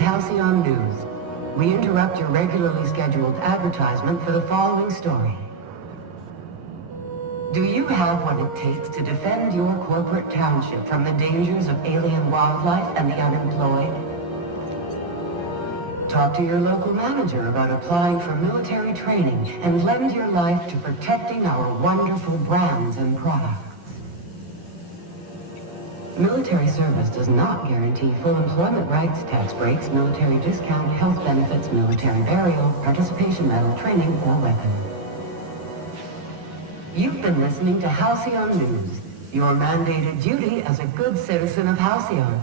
Halcyon News. We interrupt your regularly scheduled advertisement for the following story. Do you have what it takes to defend your corporate township from the dangers of alien wildlife and the unemployed? Talk to your local manager about applying for military training and lend your life to protecting our wonderful brands and products. Military service does not guarantee full employment rights, tax breaks, military discount, health benefits, military burial, participation medal, training, or weapon. You've been listening to Halcyon News, your mandated duty as a good citizen of Halcyon.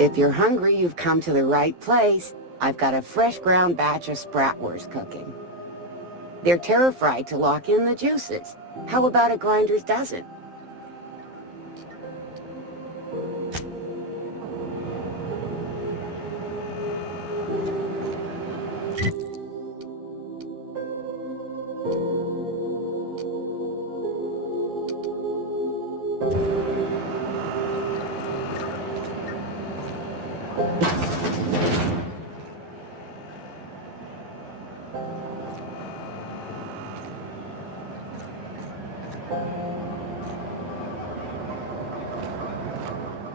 If you're hungry, you've come to the right place. I've got a fresh ground batch of spratwurst cooking. They're terra-fried to lock in the juices. How about a grinder's dozen?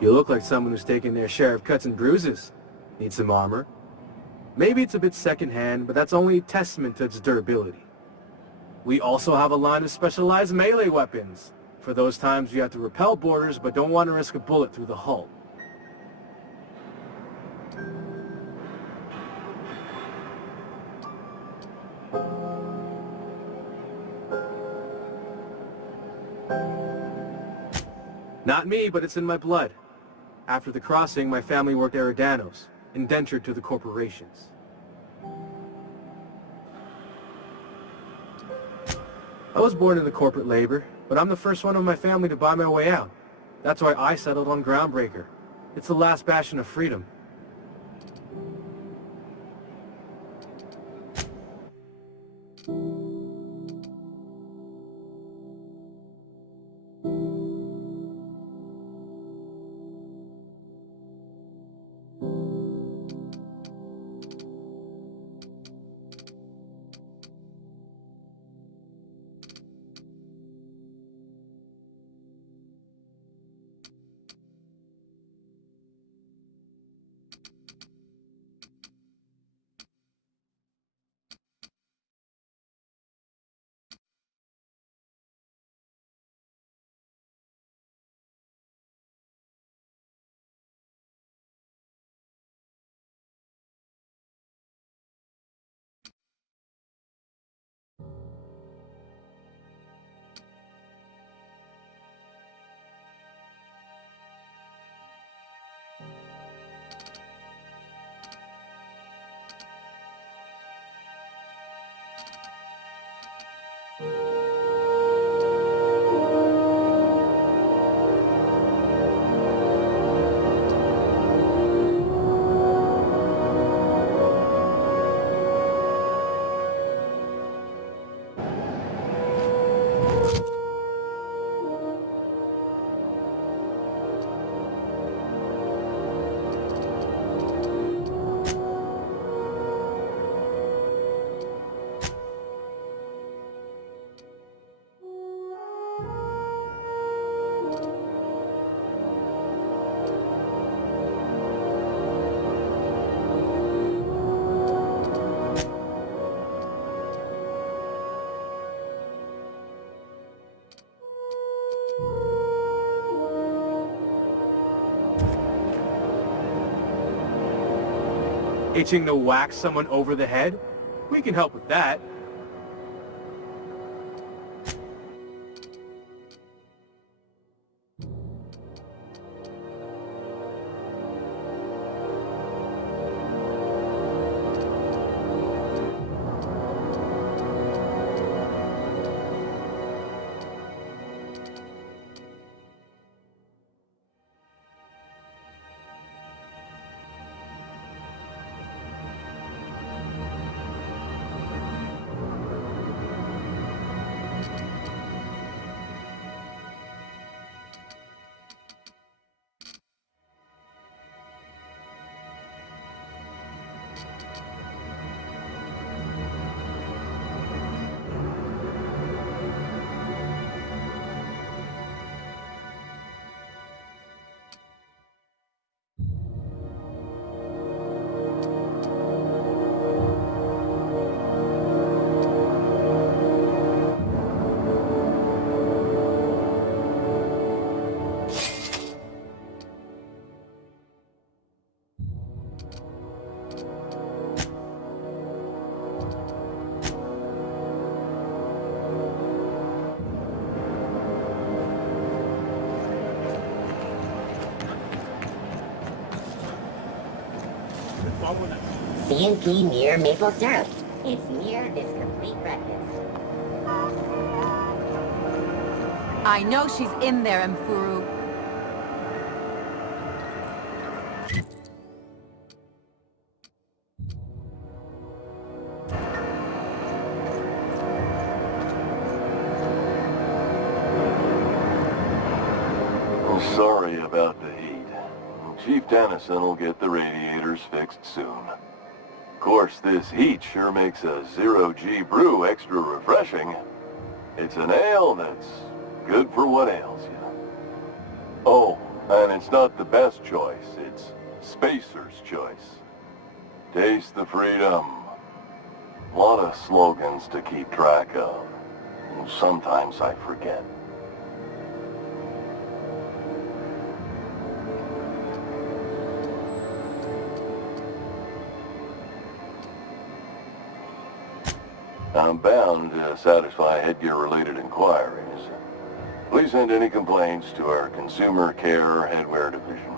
You look like someone who's taken their share of cuts and bruises. Need some armor? Maybe it's a bit secondhand, but that's only a testament to its durability. We also have a line of specialized melee weapons, for those times you have to repel boarders but don't want to risk a bullet through the hull. Not me, but it's in my blood. After the crossing, my family worked Eridanos, indentured to the corporations. I was born into corporate labor, but I'm the first one of my family to buy my way out. That's why I settled on Groundbreaker. It's the last bastion of freedom. Itching to whack someone over the head? We can help with that. C&P near maple syrup. It's near this complete breakfast. I know she's in there, Mfuru. I'm sorry about the heat. Chief Dennison will get the radiators fixed soon. Of course, this heat sure makes a zero-G brew extra refreshing. It's an ale that's good for what ails you. Oh, and it's not the best choice. It's Spacer's choice. Taste the freedom. A lot of slogans to keep track of. Sometimes I forget. I'm bound to satisfy headgear-related inquiries. Please send any complaints to our Consumer Care Headwear Division.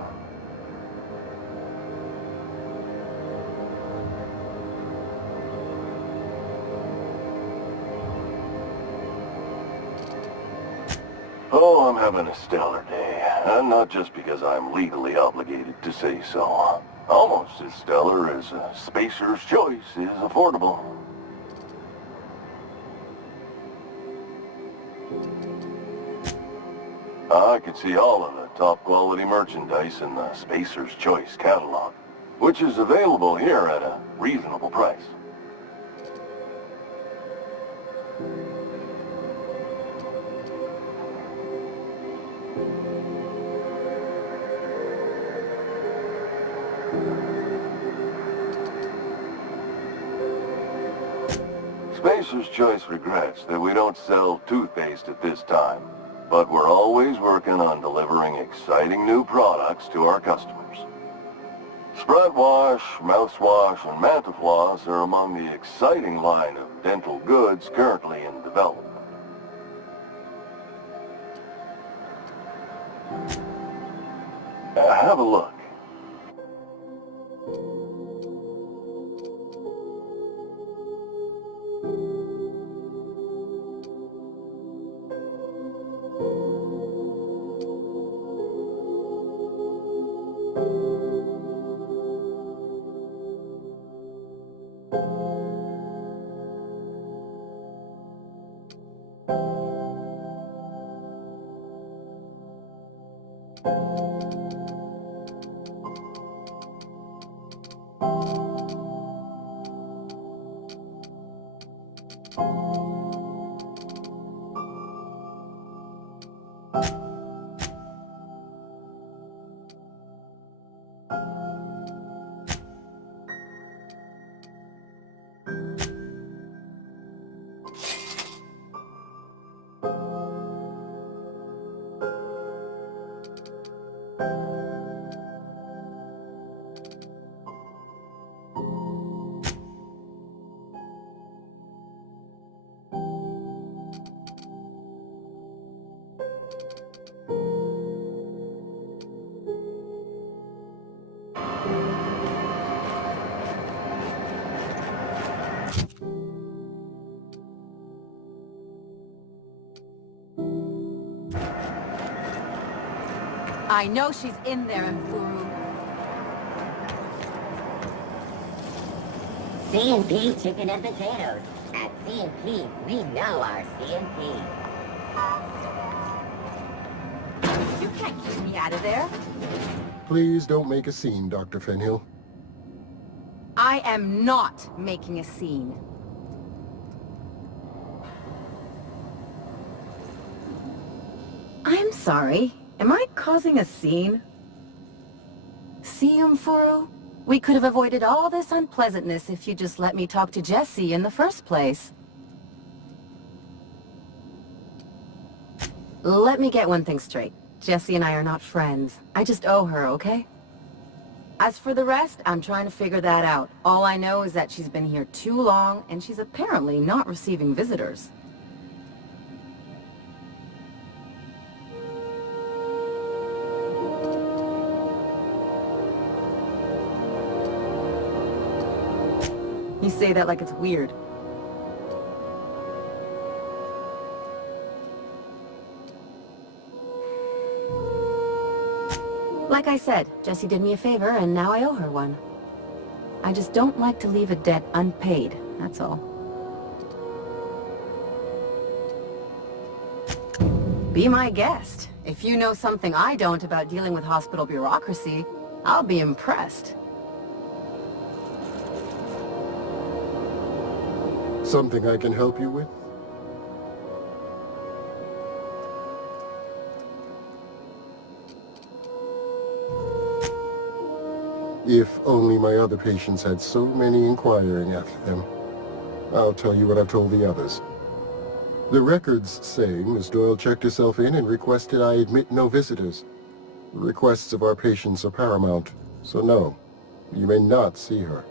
Oh, I'm having a stellar day. And not just because I'm legally obligated to say so. Almost as stellar as a Spacer's Choice is affordable. I could see all of the top quality merchandise in the Spacer's Choice catalog, which is available here at a reasonable price. Spacer's Choice regrets that we don't sell toothpaste at this time, but we're always working on delivering exciting new products to our customers. Spread wash, mouthwash, and Mantafloss are among the exciting line of dental goods currently in development. Have a look. I know she's in there, Mfuru. C&P chicken and potatoes. At C&P, we know our C&P. You can't keep me out of there. Please don't make a scene, Dr. Fenhill. I am not making a scene. I'm sorry. Am I causing a scene? See, Mfuru? We could have avoided all this unpleasantness if you just let me talk to Jessie in the first place. Let me get one thing straight. Jessie and I are not friends. I just owe her, okay? As for the rest, I'm trying to figure that out. All I know is that she's been here too long, and she's apparently not receiving visitors. You say that like it's weird. Like I said, Jessie did me a favor, and now I owe her one. I just don't like to leave a debt unpaid, that's all. Be my guest. If you know something I don't about dealing with hospital bureaucracy, I'll be impressed. Something I can help you with? If only my other patients had so many inquiring after them. I'll tell you what I've told the others. The records say Miss Doyle checked herself in and requested I admit no visitors. The requests of our patients are paramount, so no, you may not see her.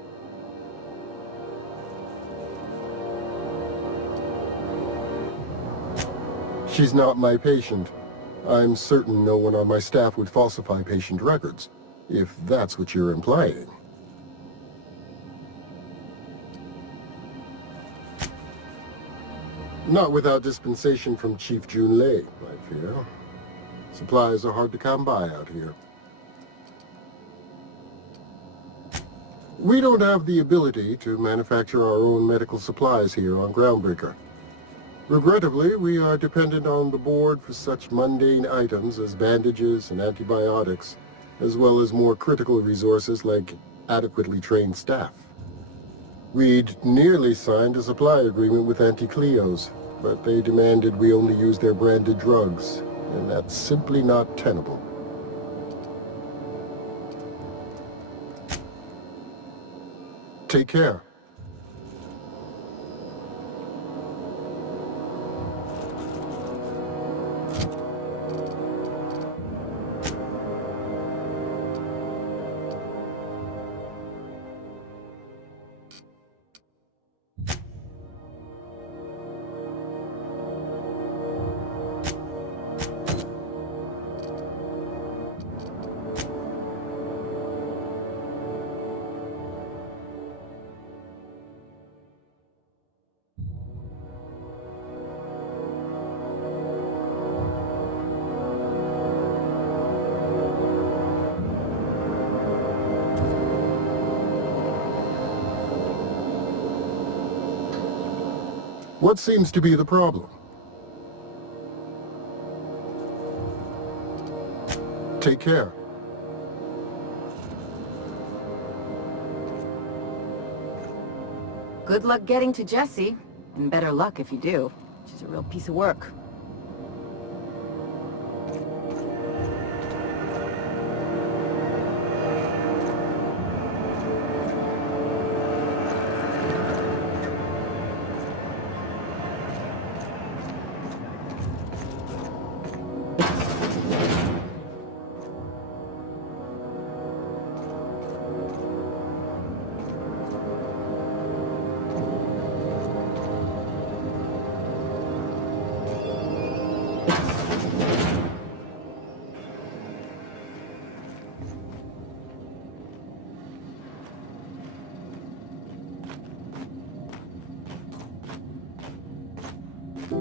She's not my patient. I'm certain no one on my staff would falsify patient records, if that's what you're implying. Not without dispensation from Chief Junlei, I fear. Supplies are hard to come by out here. We don't have the ability to manufacture our own medical supplies here on Groundbreaker. Regrettably, we are dependent on the board for such mundane items as bandages and antibiotics, as well as more critical resources like adequately trained staff. We'd nearly signed a supply agreement with Anti-Cleos, but they demanded we only use their branded drugs, and that's simply not tenable. Take care. What seems to be the problem? Take care. Good luck getting to Jessie, and better luck if you do. She's a real piece of work.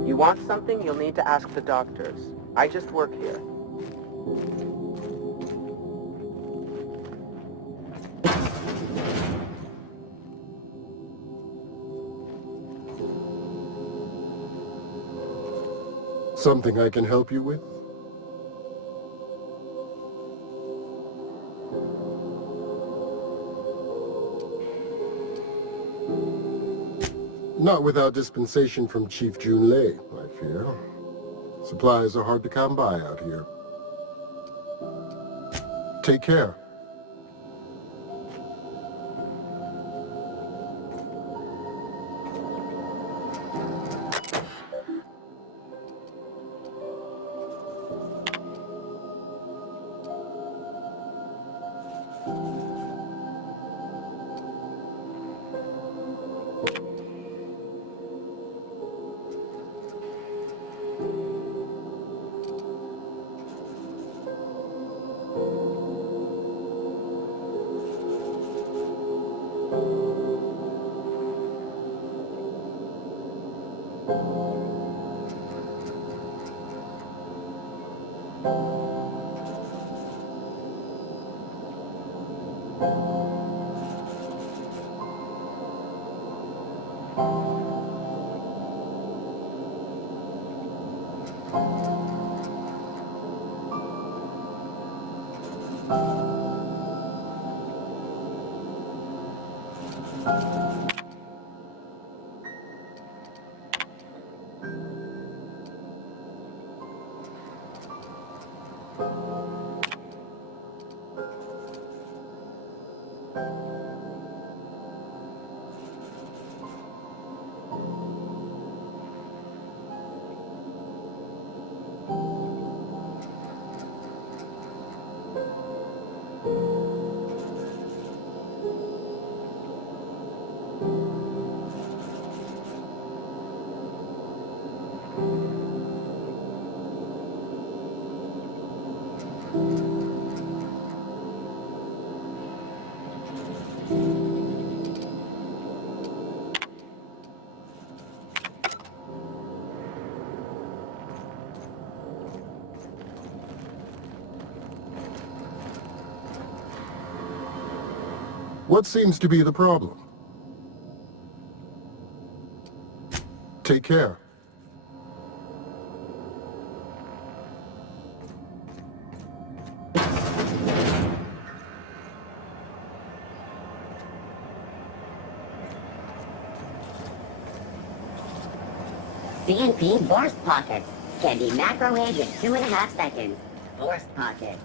You want something, you'll need to ask the doctors. I just work here. Something I can help you with? Not without dispensation from Chief Junlei, I fear. Supplies are hard to come by out here. Take care. What seems to be the problem? Take care. CNP burst pockets can be microwaved in 2.5 seconds. Burst pockets.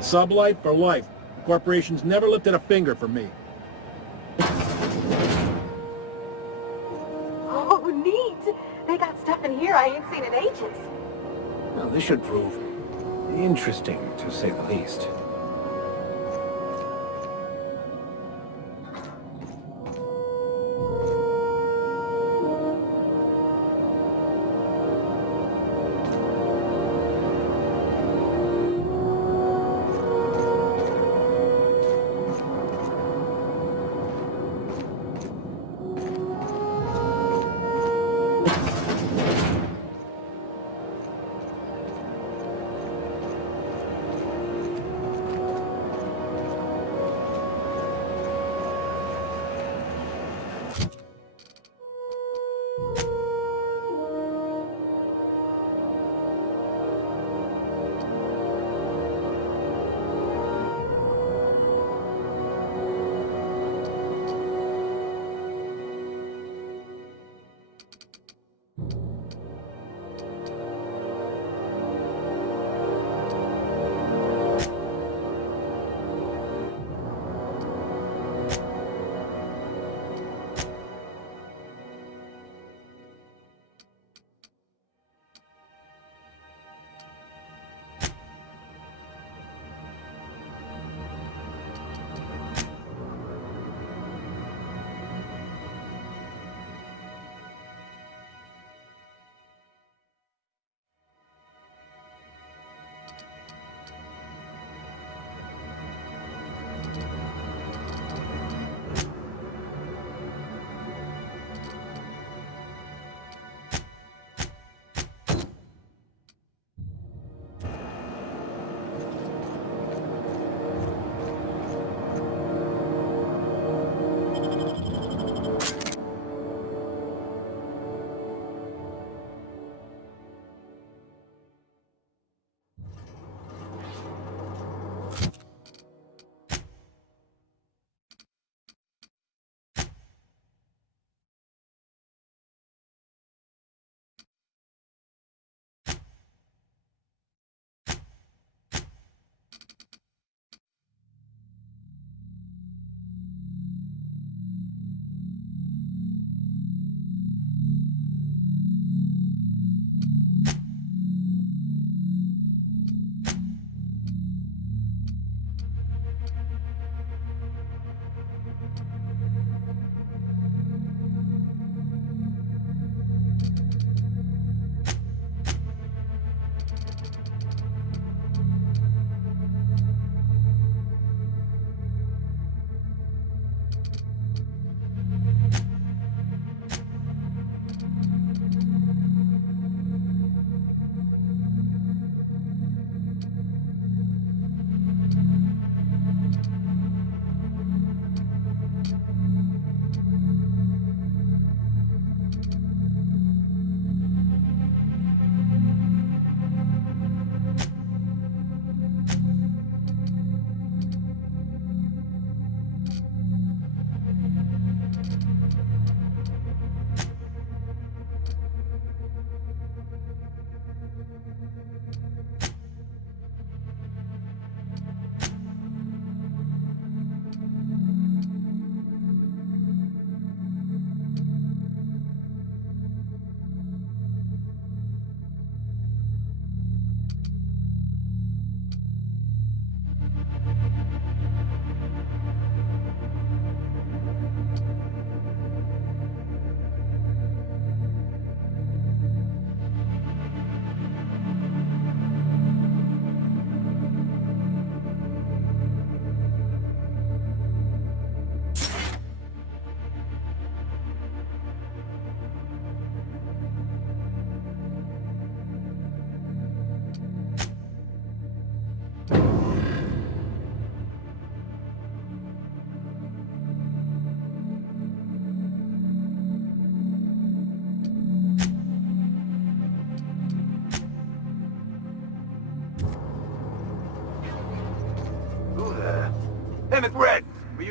Sublight for life. Corporations never lifted a finger for me. Oh, neat! They got stuff in here I ain't seen in ages. Well, this should prove interesting, to say the least.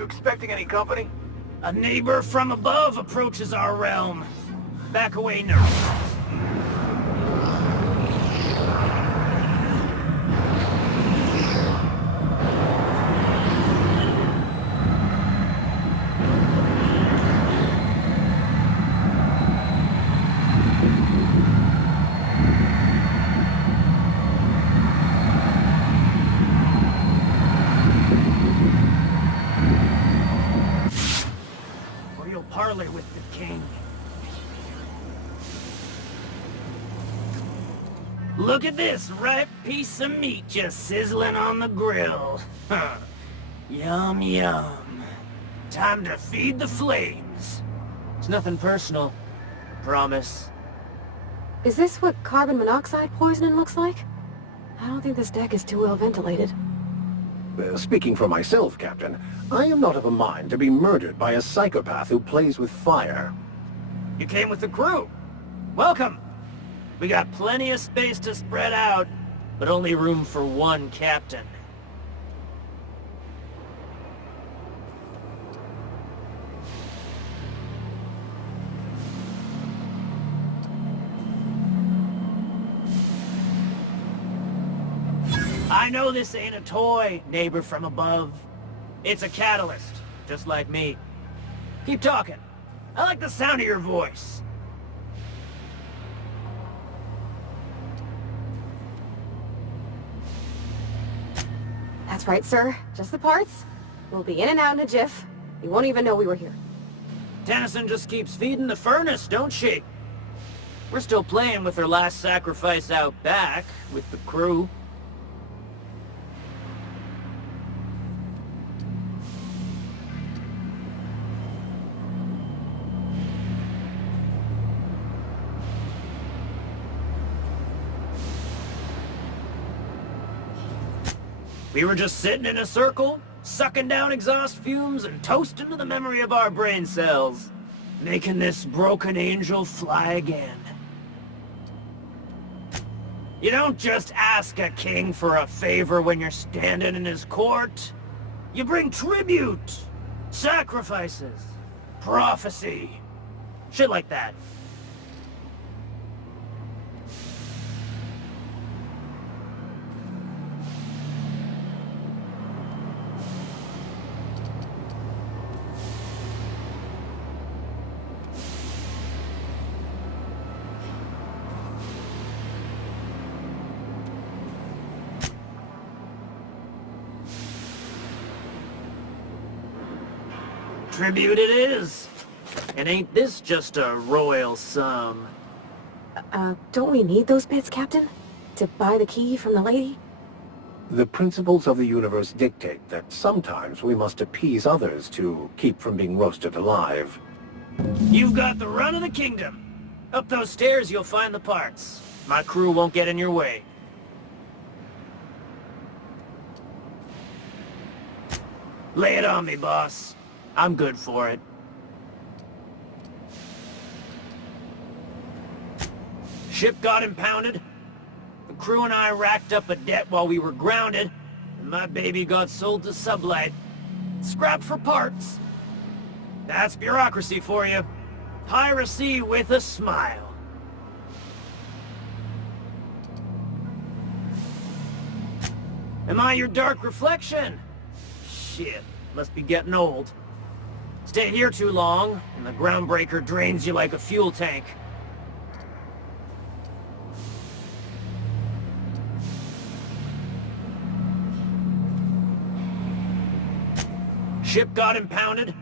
expecting any company? A neighbor from above approaches our realm. Back away, nurse. Parley with the king. Look at this ripe piece of meat just sizzling on the grill. Yum, yum. Time to feed the flames. It's nothing personal. Promise. Is this what carbon monoxide poisoning looks like? I don't think this deck is too well ventilated. Speaking for myself, Captain, I am not of a mind to be murdered by a psychopath who plays with fire. You came with the crew. Welcome. We got plenty of space to spread out, but only room for one captain. I know this ain't a toy, neighbor from above. It's a catalyst, just like me. Keep talking. I like the sound of your voice. That's right, sir. Just the parts. We'll be in and out in a jiff. You won't even know we were here. Tennyson just keeps feeding the furnace, don't she? We're still playing with her last sacrifice out back, with the crew. We were just sitting in a circle, sucking down exhaust fumes and toasting to the memory of our brain cells, making this broken angel fly again. You don't just ask a king for a favor when you're standing in his court. You bring tribute, sacrifices, prophecy, shit like that. Tribute it is. And ain't this just a royal sum? Don't we need those bits, Captain? To buy the key from the lady? The principles of the universe dictate that sometimes we must appease others to keep from being roasted alive. You've got the run of the kingdom. Up those stairs you'll find the parts. My crew won't get in your way. Lay it on me, boss. I'm good for it. Ship got impounded. The crew and I racked up a debt while we were grounded, and my baby got sold to Sublight. Scrapped for parts. That's bureaucracy for you. Piracy with a smile. Am I your dark reflection? Shit, must be getting old. Stay here too long, and the groundbreaker drains you like a fuel tank. Ship got impounded.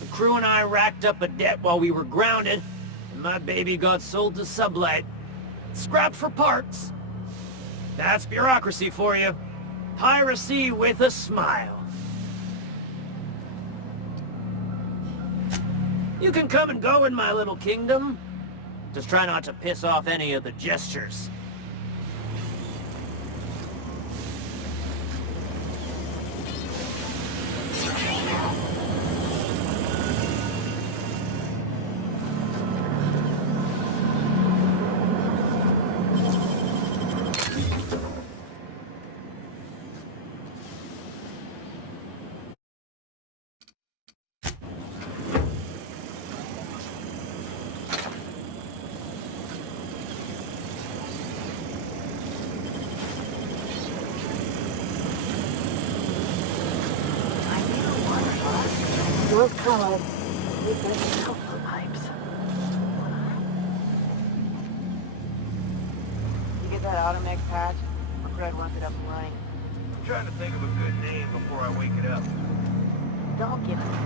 The crew and I racked up a debt while we were grounded, and my baby got sold to Sublight. Scrapped for parts. That's bureaucracy for you. Piracy with a smile. You can come and go in my little kingdom. Just try not to piss off any of the gestures. those colors. With those helpful pipes. You get that Automex patch? Or Fred wants it up and running. I'm trying to think of a good name before I wake it up. Don't give it a name.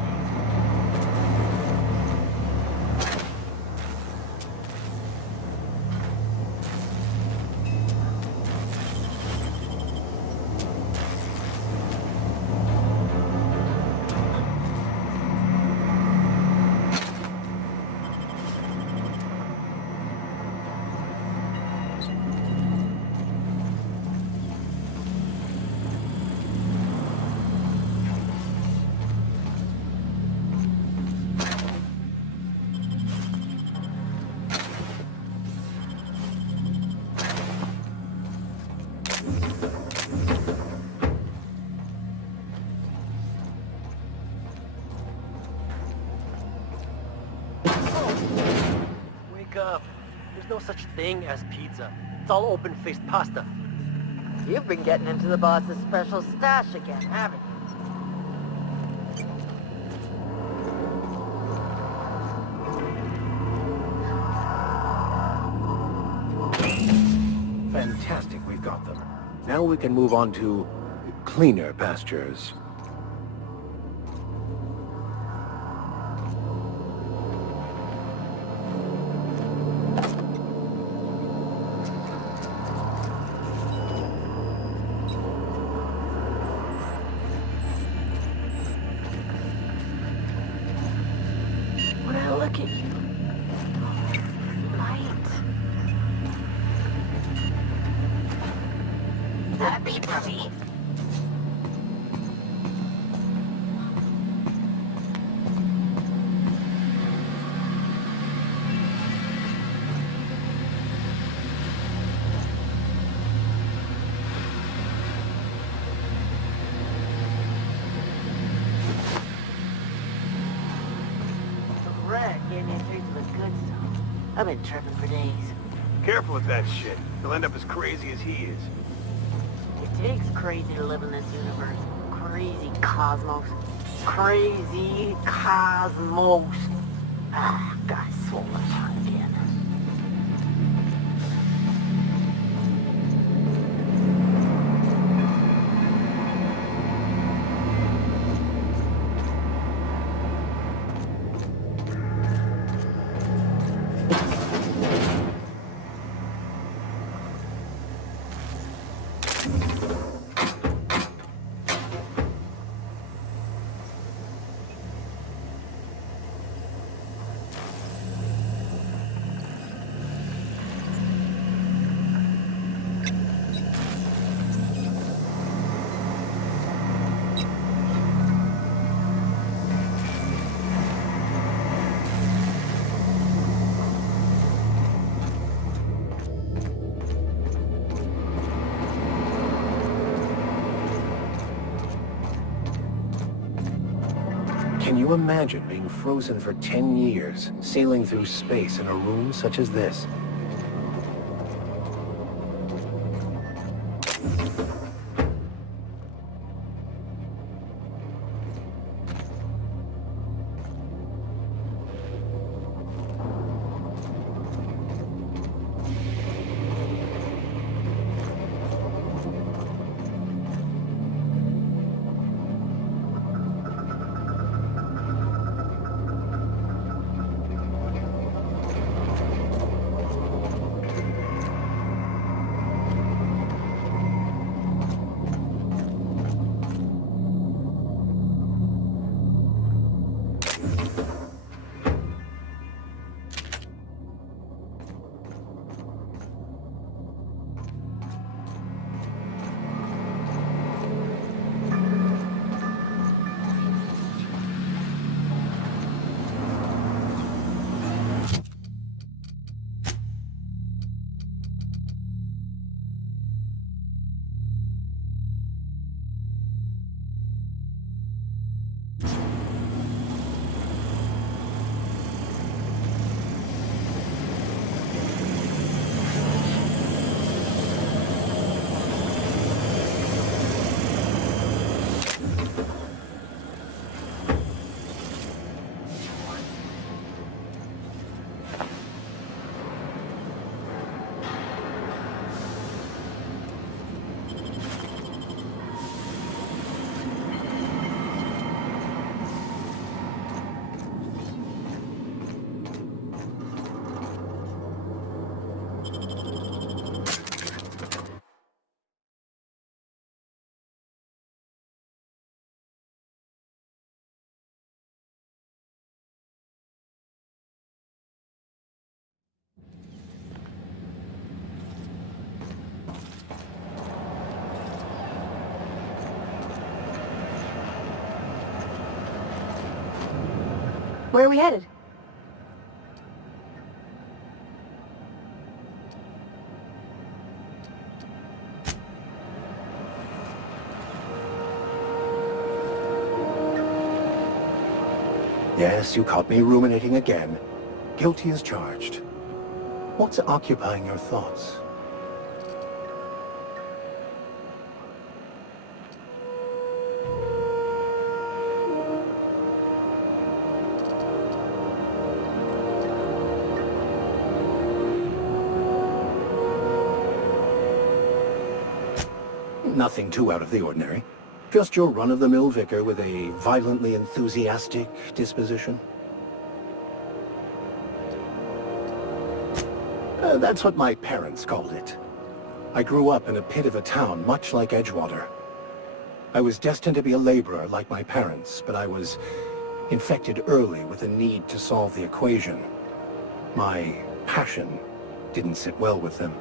Wake up. There's no such thing as pizza. It's all open-faced pasta. You've been getting into the boss's special stash again, haven't you? Fantastic, we've got them. Now we can move on to cleaner pastures. When I look at you, light. That'd be for me. Red gave me a taste of the good stuff. I've been tripping for days. Careful with that shit. You'll end up as crazy as he is. It takes crazy to live in this universe. Crazy cosmos. Crazy cosmos. Ah, got so much fun again. Can you imagine being frozen for 10 years, sailing through space in a room such as this? Where are we headed? Yes, you caught me ruminating again. Guilty as charged. What's occupying your thoughts? Nothing too out of the ordinary. Just your run-of-the-mill vicar with a violently enthusiastic disposition. That's what my parents called it. I grew up in a pit of a town, much like Edgewater. I was destined to be a laborer like my parents, but I was infected early with a need to solve the equation. My passion didn't sit well with them.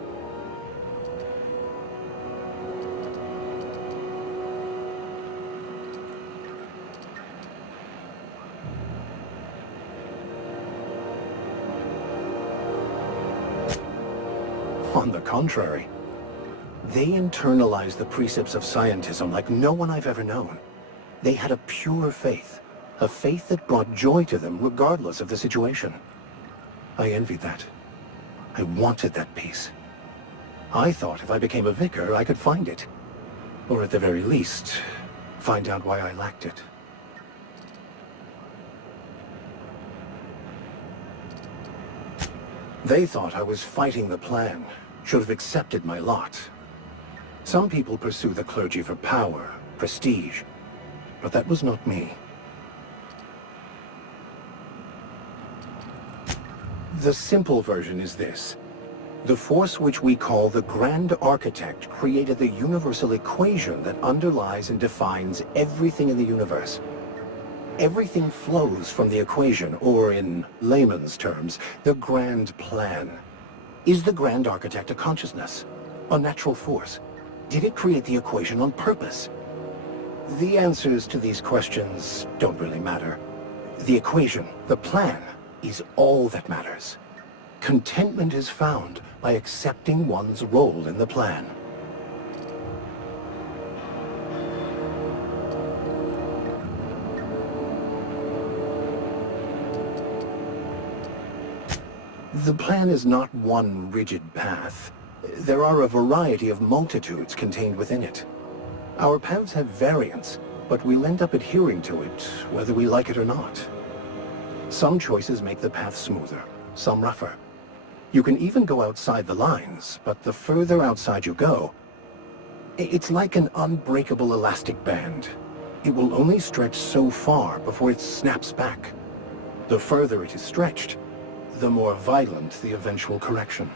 On the contrary, they internalized the precepts of scientism like no one I've ever known. They had a pure faith, a faith that brought joy to them regardless of the situation. I envied that. I wanted that peace. I thought if I became a vicar, I could find it. Or at the very least, find out why I lacked it. They thought I was fighting the plan, should have accepted my lot. Some people pursue the clergy for power, prestige, but that was not me. The simple version is this. The force which we call the Grand Architect created the universal equation that underlies and defines everything in the universe. Everything flows from the equation, or in layman's terms, the grand plan. Is the Grand Architect a consciousness? A natural force? Did it create the equation on purpose? The answers to these questions don't really matter. The equation, the plan, is all that matters. Contentment is found by accepting one's role in the plan. The plan is not one rigid path. There are a variety of multitudes contained within it. Our paths have variance, but we'll end up adhering to it, whether we like it or not. Some choices make the path smoother, some rougher. You can even go outside the lines, but the further outside you go, it's like an unbreakable elastic band. It will only stretch so far before it snaps back. The further it is stretched, the more violent the eventual correction.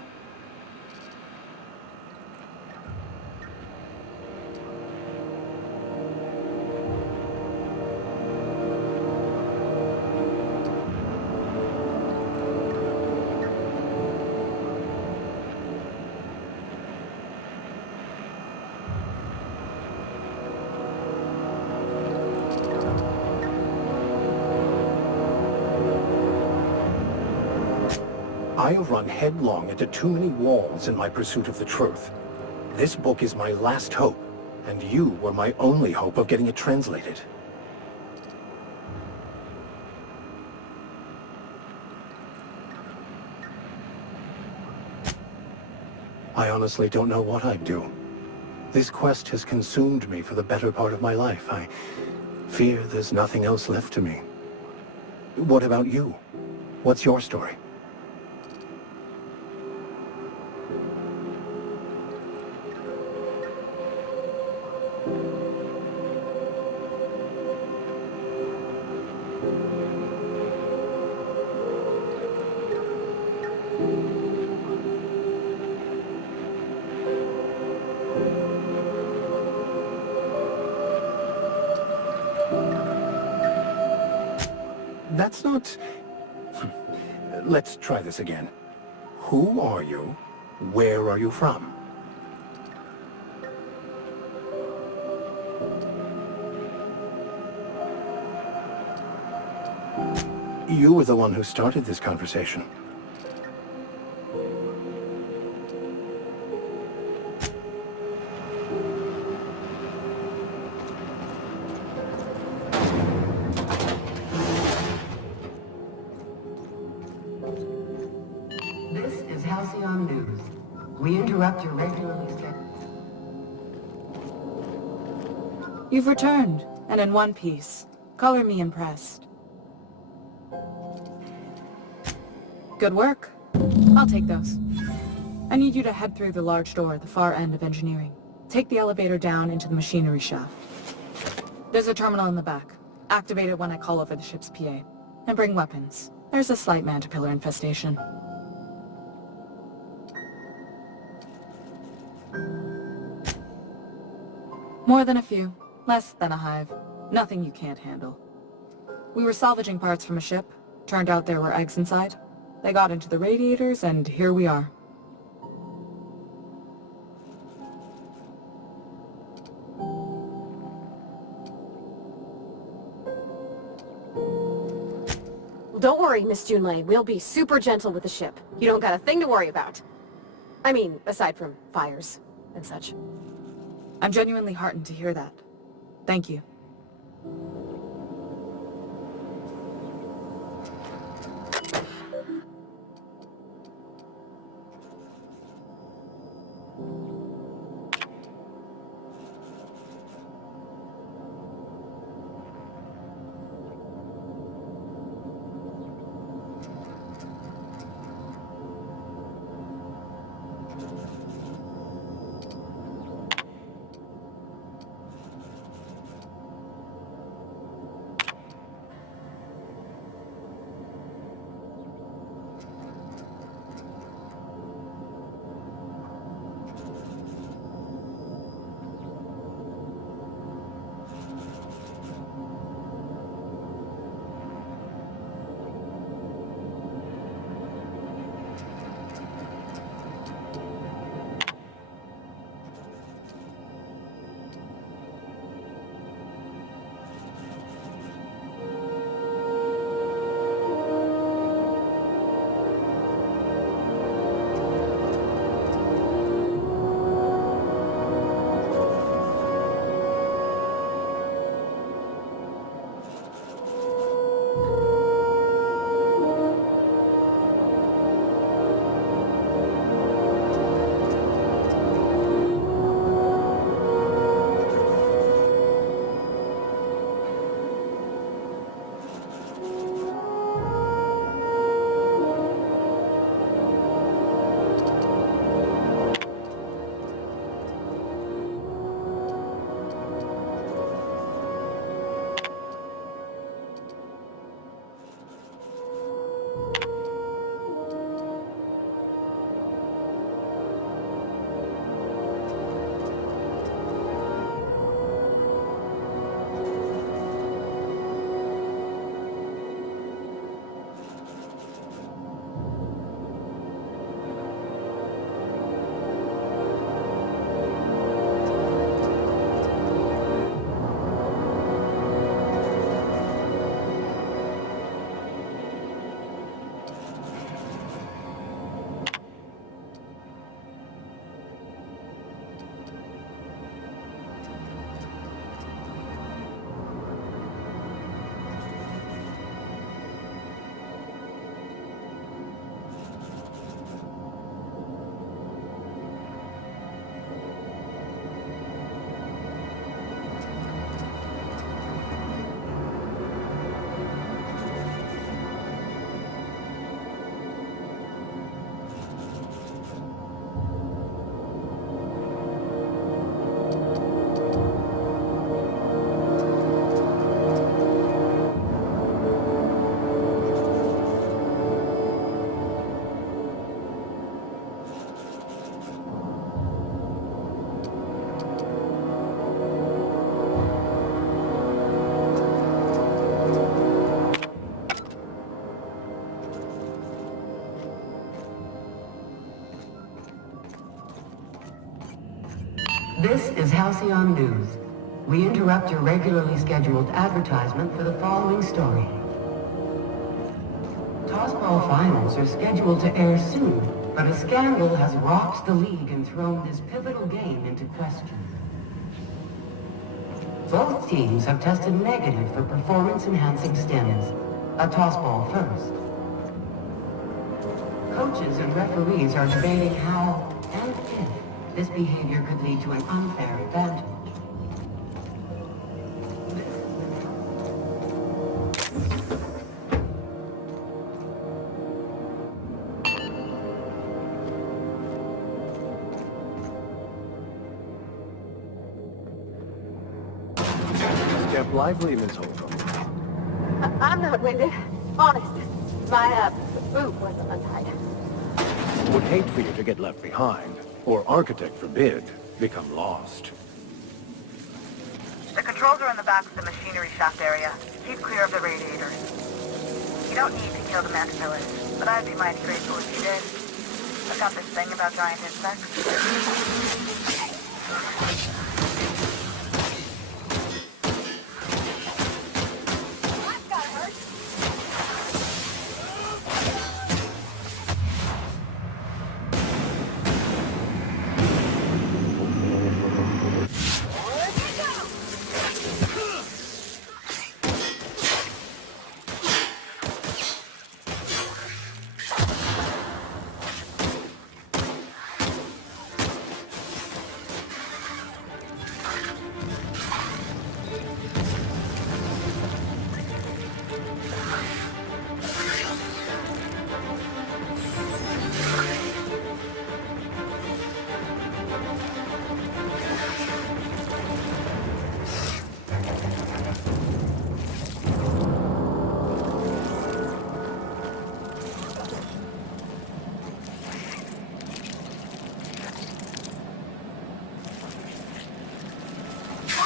I have run headlong into too many walls in my pursuit of the truth. This book is my last hope, and you were my only hope of getting it translated. I honestly don't know what I'd do. This quest has consumed me for the better part of my life. I fear there's nothing else left to me. What about you? What's your story? That's not... Let's try this again. Who are you? Where are you from? You were the one who started this conversation. This is Halcyon News. We interrupt your regularly scheduled... You've returned, and in one piece. Color me impressed. Good work. I'll take those. I need you to head through the large door at the far end of engineering. Take the elevator down into the machinery shaft. There's a terminal in the back. Activate it when I call over the ship's PA. And bring weapons. There's a slight mantipillar infestation. More than a few. Less than a hive. Nothing you can't handle. We were salvaging parts from a ship. Turned out there were eggs inside. They got into the radiators, and here we are. Don't worry, Miss Junlei. We'll be super gentle with the ship. You don't got a thing to worry about. I mean, aside from fires and such. I'm genuinely heartened to hear that. Thank you. This is Halcyon News. We interrupt your regularly scheduled advertisement for the following story. Tossball finals are scheduled to air soon, but a scandal has rocked the league and thrown this pivotal game into question. Both teams have tested negative for performance-enhancing stims. A tossball first. Coaches and referees are debating how and if this behavior could lead to an unfair advantage. Step lively, Miss Holcomb. I'm not winded. Honest. My, boot wasn't untied. Would hate for you to get left behind, or architect forbid, become lost. The controls are in the back of the machinery shaft area. Keep clear of the radiators. You don't need to kill the mantivillas, but I'd be mighty grateful if you did. I've got this thing about giant insects.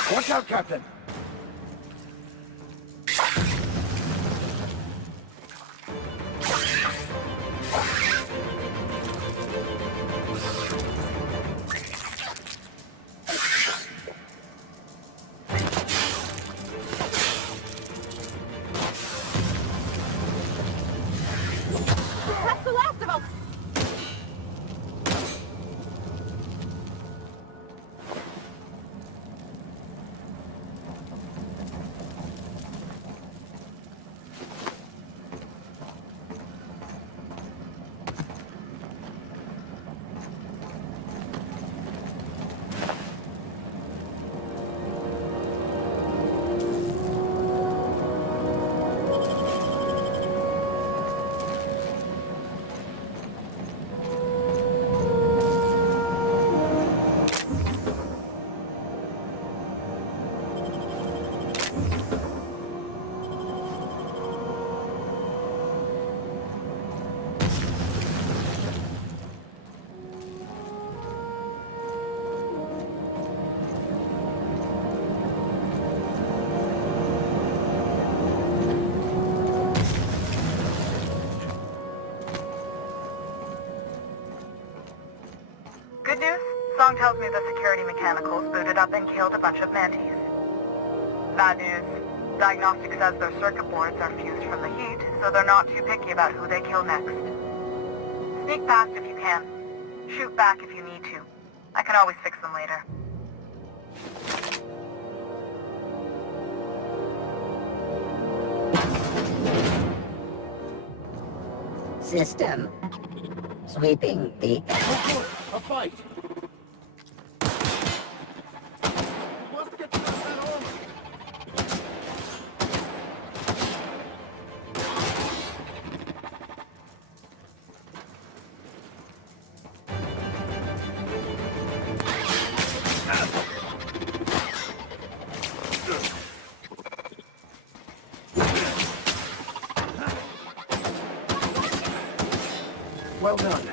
Watch out, Captain! That's the last of them! Good news? Song tells me the security mechanicals booted up and killed a bunch of mantis. Bad news. Diagnostic says their circuit boards are fused from the heat, so they're not too picky about who they kill next. Sneak past if you can. Shoot back if you need to. I can always fix them later. System. Sweeping the... A fight! Well done.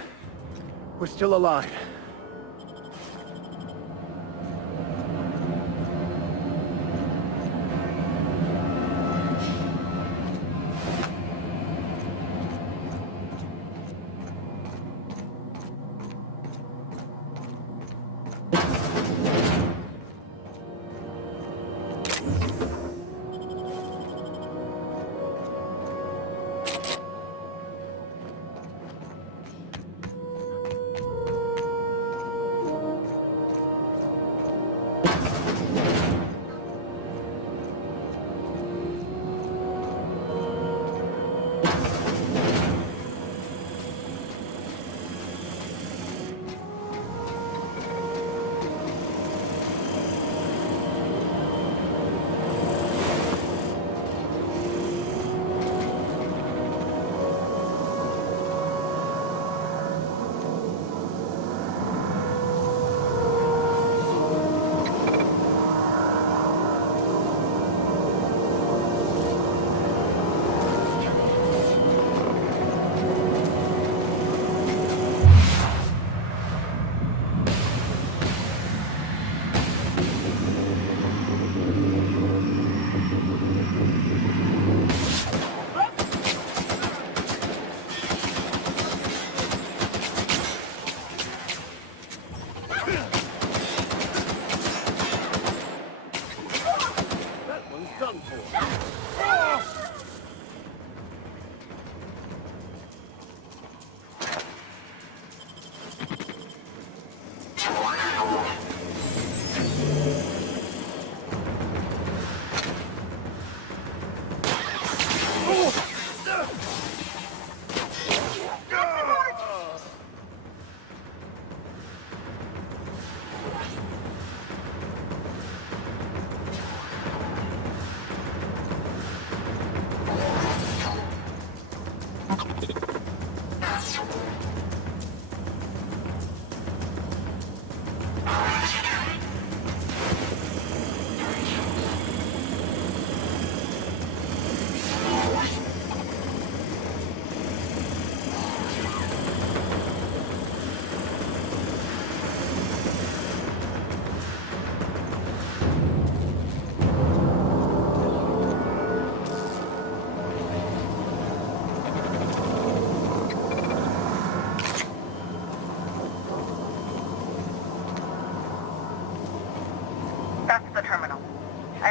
We're still alive.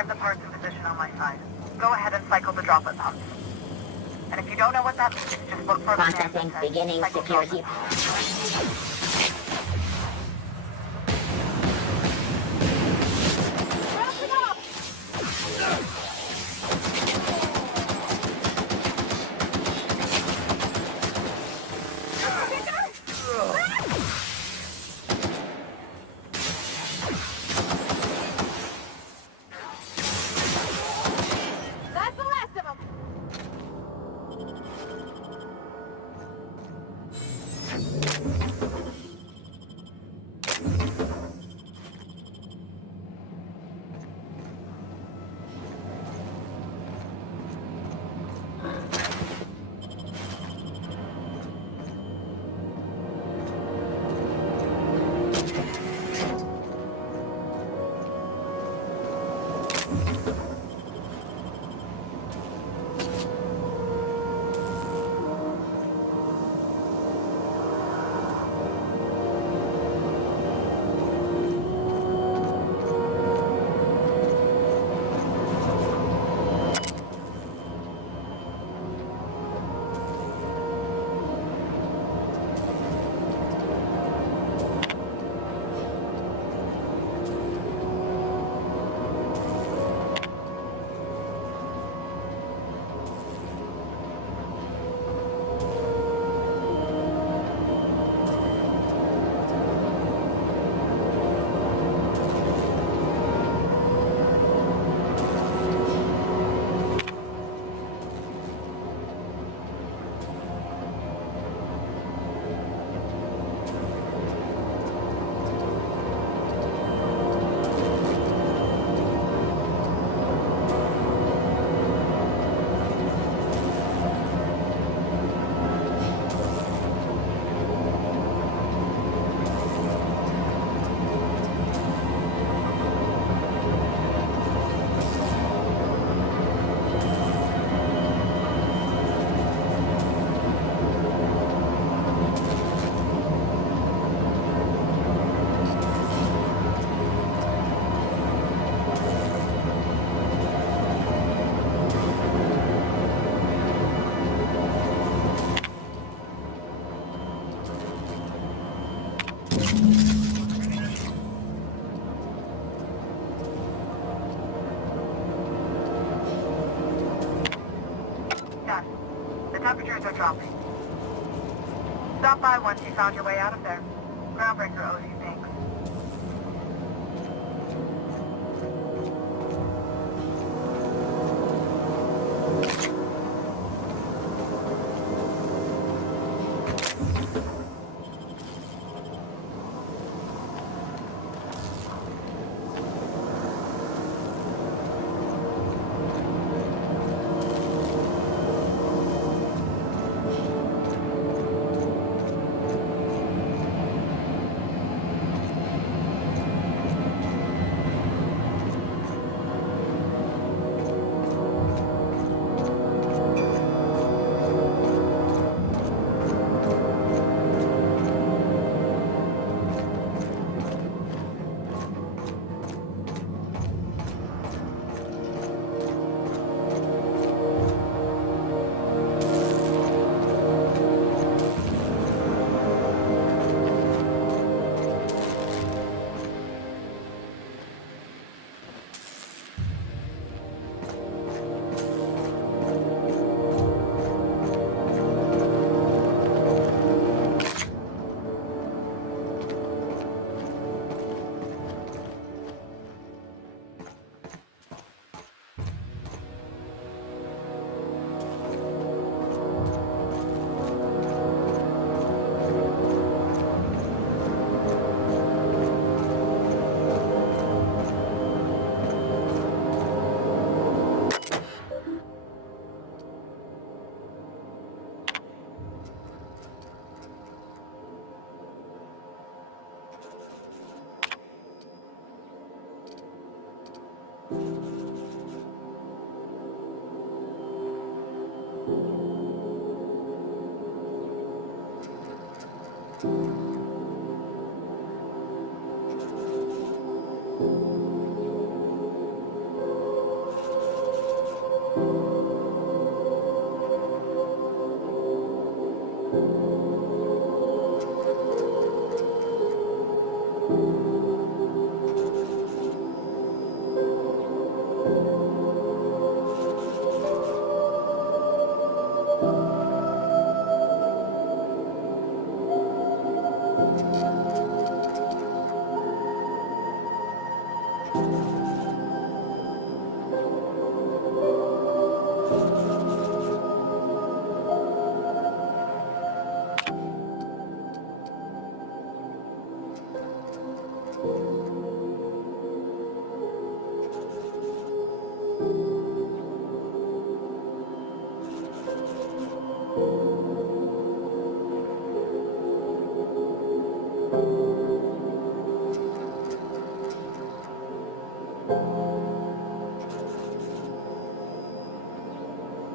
have the parts in position on my side. Go ahead and cycle the droplet pumps. And if you don't know what that means, just look for the command Processing, that says beginning cycle security. droplet. That's the last of them! Done. The temperatures are dropping. Stop by once you found your way out of there. Groundbreaker owes you thanks.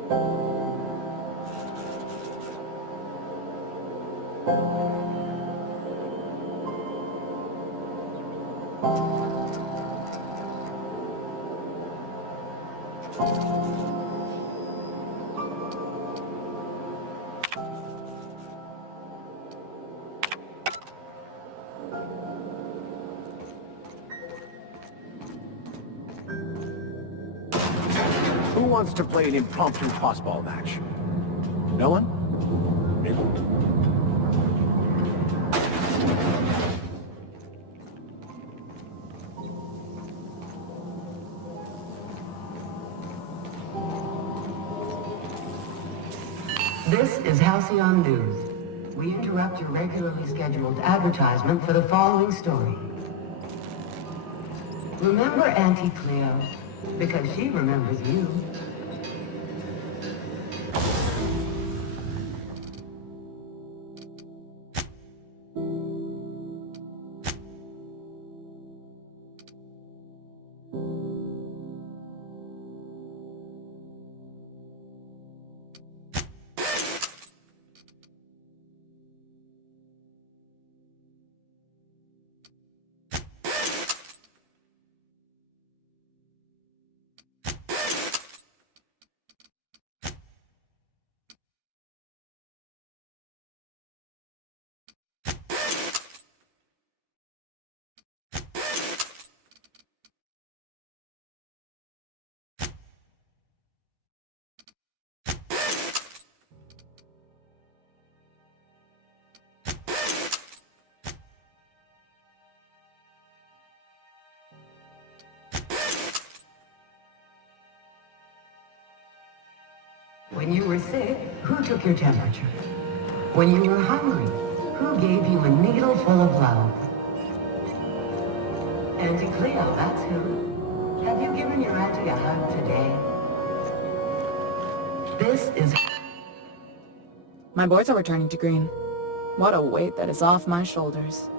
Who wants to play an impromptu tossball match? No one? This is Halcyon News. We interrupt your regularly scheduled advertisement for the following story. Remember Auntie Cleo? Because she remembers you. When you were sick, who took your temperature? When you were hungry, who gave you a needle full of love? Auntie Cleo, that's who. Have you given your auntie a hug today? This is... My boards are returning to green. What a weight that is off my shoulders.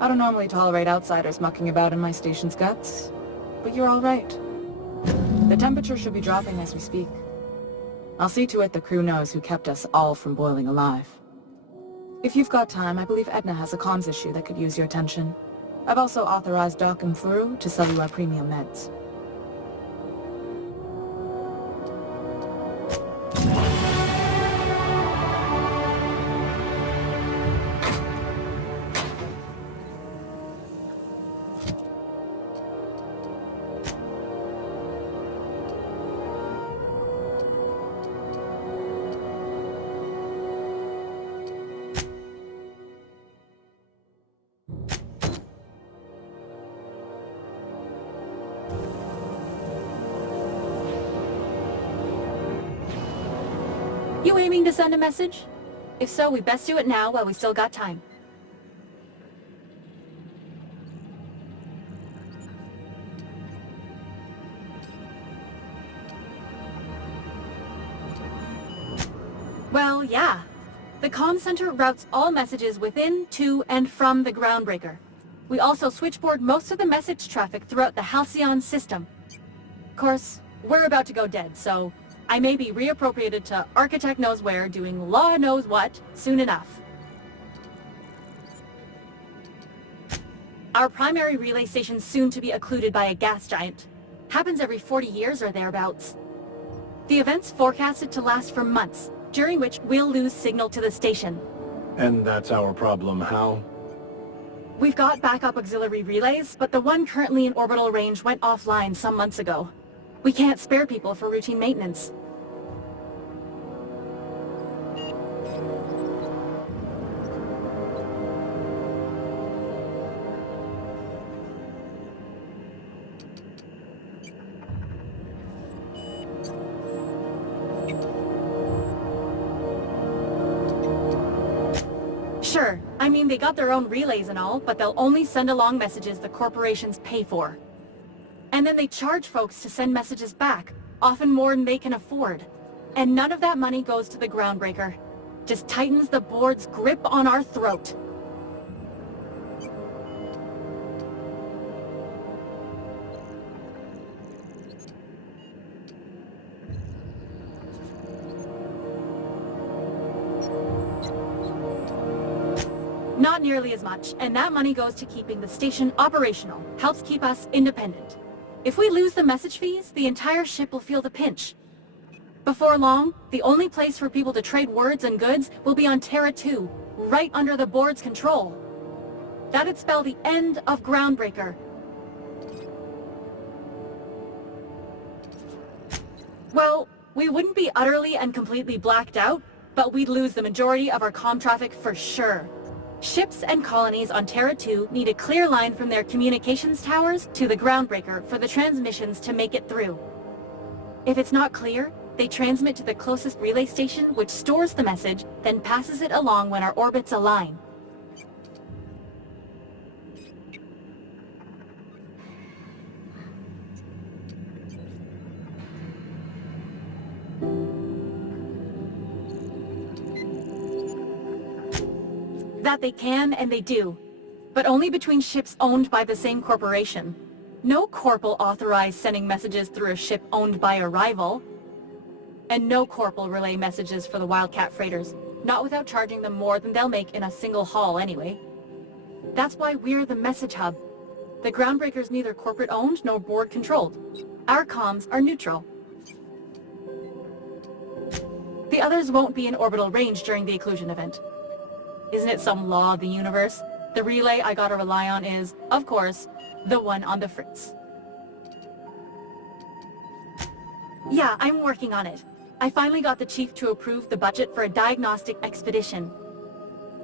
I don't normally tolerate outsiders mucking about in my station's guts, but you're all right. The temperature should be dropping as we speak. I'll see to it the crew knows who kept us all from boiling alive. If you've got time, I believe Edna has a comms issue that could use your attention. I've also authorized Doc and Furu to sell you our premium meds. You aiming to send a message? If so, we best do it now while we still got time. Well, yeah. The comm center routes all messages within, to, and from the groundbreaker. We also switchboard most of the message traffic throughout the Halcyon system. Of course, we're about to go dead, so I may be reappropriated to Architect Knows Where doing Law Knows What soon enough. Our primary relay station's soon to be occluded by a gas giant. Happens every 40 years or thereabouts. The event's forecasted to last for months, during which we'll lose signal to the station. And that's our problem, how? We've got backup auxiliary relays, but the one currently in orbital range went offline some months ago. We can't spare people for routine maintenance. Sure, I mean they got their own relays and all, but they'll only send along messages the corporations pay for. And then they charge folks to send messages back, often more than they can afford. And none of that money goes to the groundbreaker. Just tightens the board's grip on our throat. Not nearly as much, and that money goes to keeping the station operational, helps keep us independent. If we lose the message fees, the entire ship will feel the pinch. Before long, the only place for people to trade words and goods will be on Terra 2, right under the board's control. That'd spell the end of Groundbreaker. Well, we wouldn't be utterly and completely blacked out, but we'd lose the majority of our comm traffic for sure. Ships and colonies on Terra 2 need a clear line from their communications towers to the Groundbreaker for the transmissions to make it through. If it's not clear, they transmit to the closest relay station, which stores the message, then passes it along when our orbits align. That they can, and they do. But only between ships owned by the same corporation. No corp will authorize sending messages through a ship owned by a rival. And no corp will relay messages for the Wildcat freighters, not without charging them more than they'll make in a single haul anyway. That's why we're the message hub. The Groundbreaker's neither corporate owned nor board controlled. Our comms are neutral. The others won't be in orbital range during the occlusion event. Isn't it some law of the universe? The relay I gotta rely on is, of course, the one on the fritz. Yeah, I'm working on it. I finally got the chief to approve the budget for a diagnostic expedition.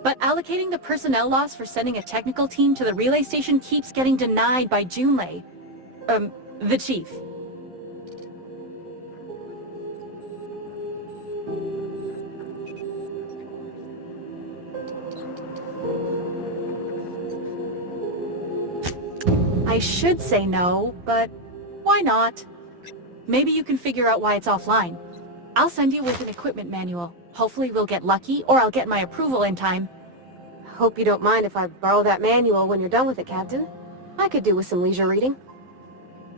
But allocating the personnel loss for sending a technical team to the relay station keeps getting denied by Junlei. The chief. I should say no, but why not? Maybe you can figure out why it's offline. I'll send you with an equipment manual. Hopefully we'll get lucky, or I'll get my approval in time. Hope you don't mind if I borrow that manual when you're done with it, Captain. I could do with some leisure reading.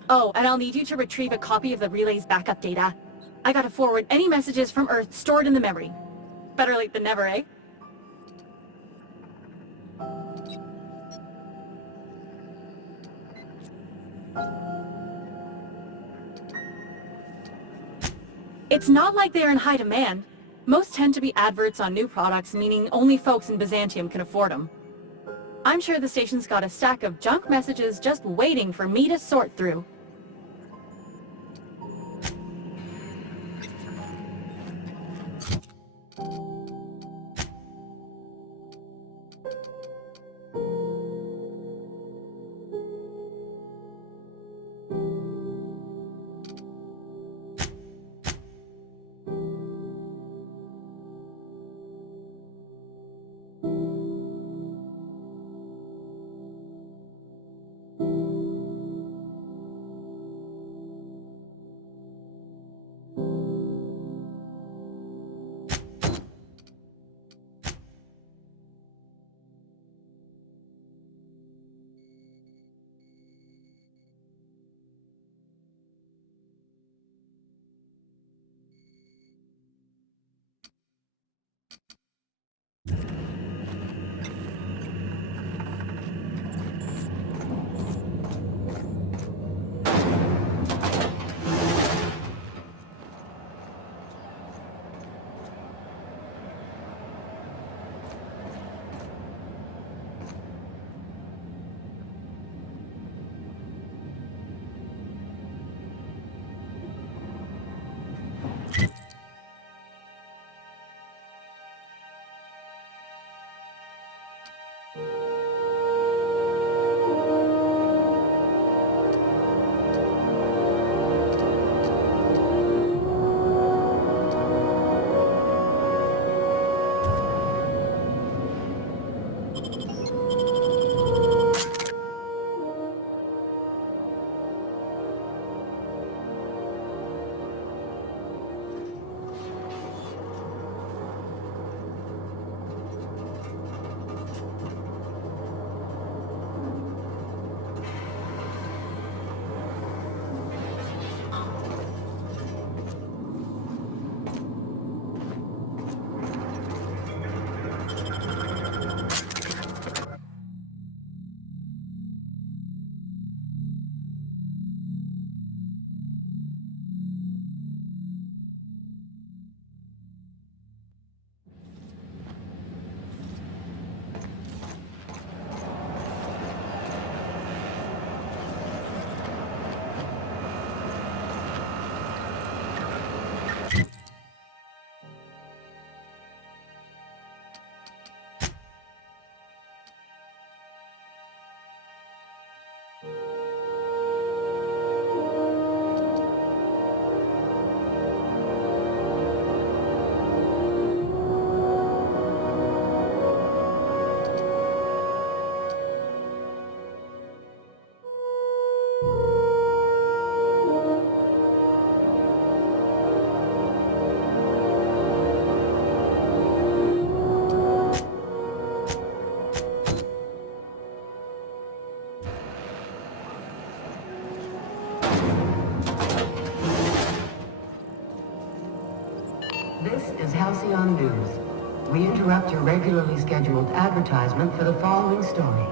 Oh, and I'll need you to retrieve a copy of the relay's backup data. I gotta forward any messages from Earth stored in the memory. Better late than never, eh? It's not like they're in high demand. Most tend to be adverts on new products, meaning only folks in Byzantium can afford them. I'm sure the station's got a stack of junk messages just waiting for me to sort through. This is Halcyon News. We interrupt your regularly scheduled advertisement for the following story.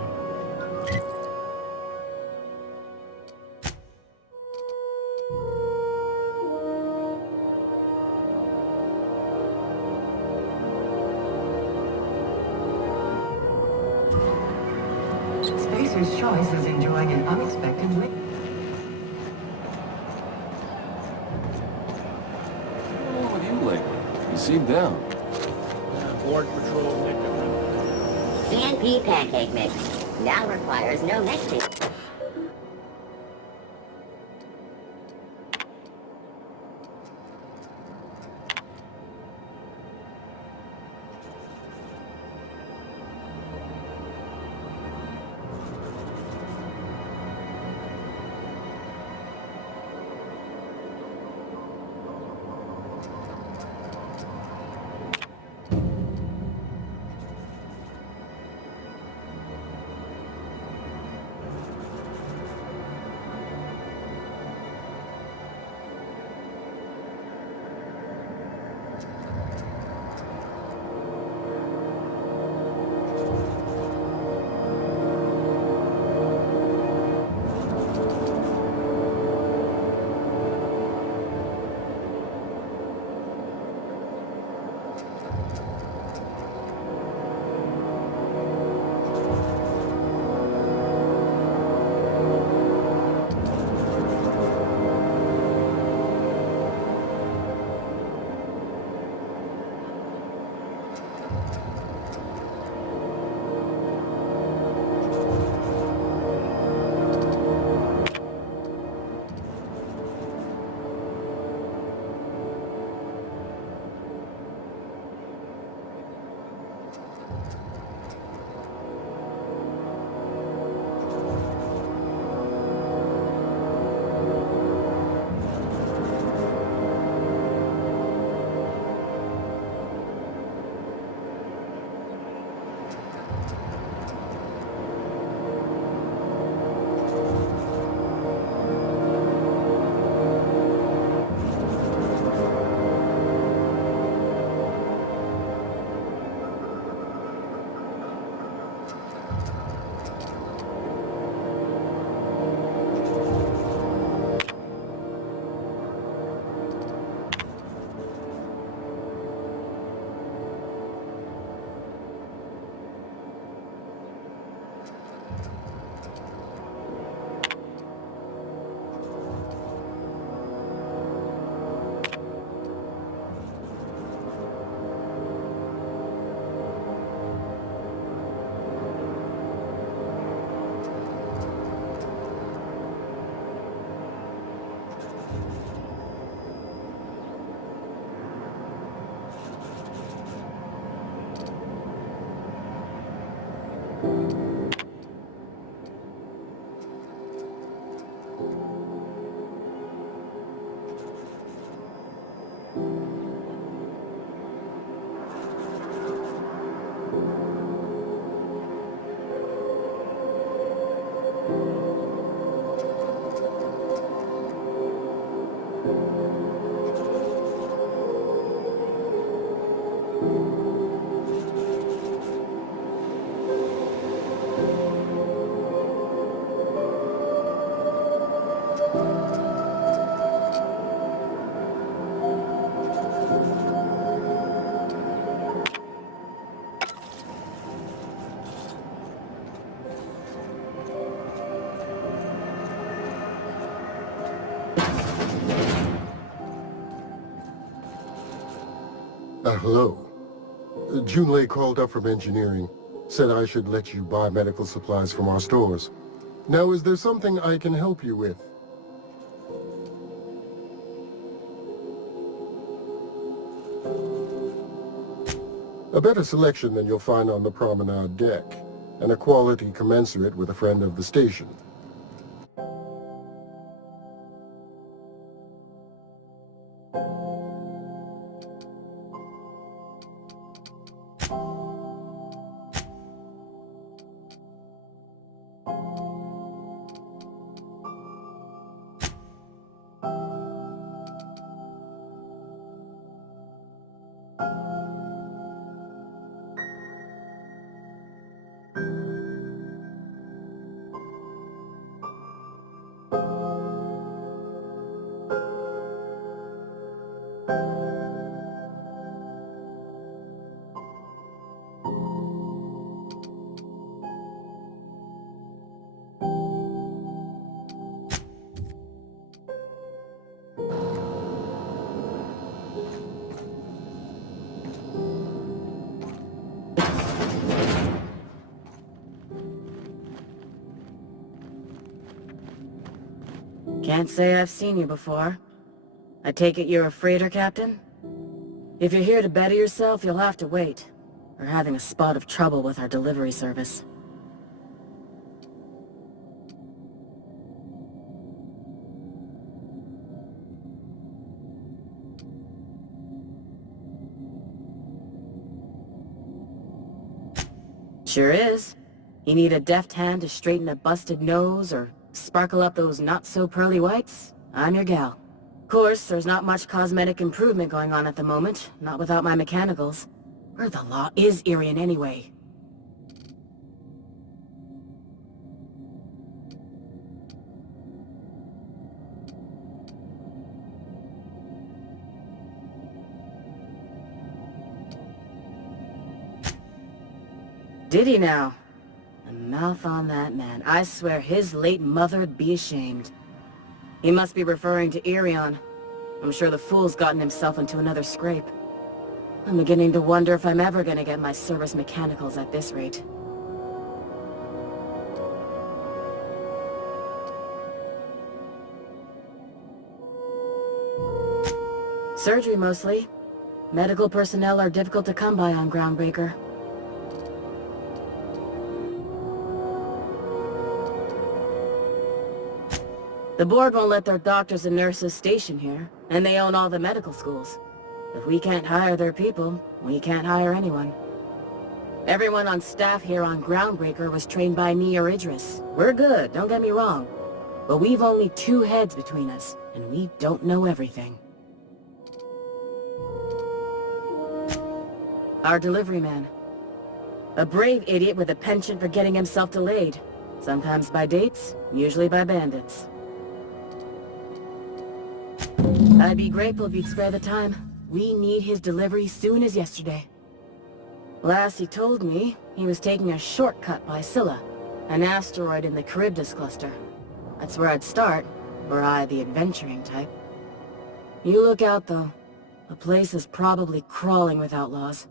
Spacer's Choice is enjoying an unexpected win. What's wrong with you lately? You seem down. Board patrol, CNP pancake mix. Now requires no mixing. Hello. Junlei called up from engineering. Said I should let you buy medical supplies from our stores. Now, is there something I can help you with? A better selection than you'll find on the promenade deck, and a quality commensurate with a friend of the station. Can't say I've seen you before. I take it you're a freighter captain? If you're here to better yourself, you'll have to wait. We're having a spot of trouble with our delivery service. Sure is. You need a deft hand to straighten a busted nose or sparkle up those not-so-pearly whites? I'm your gal. Of course, there's not much cosmetic improvement going on at the moment, not without my mechanicals. Where the law is Irian anyway? Did he now? The mouth on that man. I swear his late mother'd be ashamed. He must be referring to Irion. I'm sure the fool's gotten himself into another scrape. I'm beginning to wonder if I'm ever gonna get my service mechanicals at this rate. Surgery mostly. Medical personnel are difficult to come by on Groundbreaker. The board won't let their doctors and nurses station here, and they own all the medical schools. If we can't hire their people, we can't hire anyone. Everyone on staff here on Groundbreaker was trained by me or Idris. We're good, don't get me wrong. But we've only 2 heads between us, and we don't know everything. Our delivery man. A brave idiot with a penchant for getting himself delayed. Sometimes by dates, usually by bandits. I'd be grateful if you'd spare the time. We need his delivery soon as yesterday. Last he told me, he was taking a shortcut by Scylla, an asteroid in the Charybdis cluster. That's where I'd start, were I the adventuring type. You look out, though. The place is probably crawling with outlaws.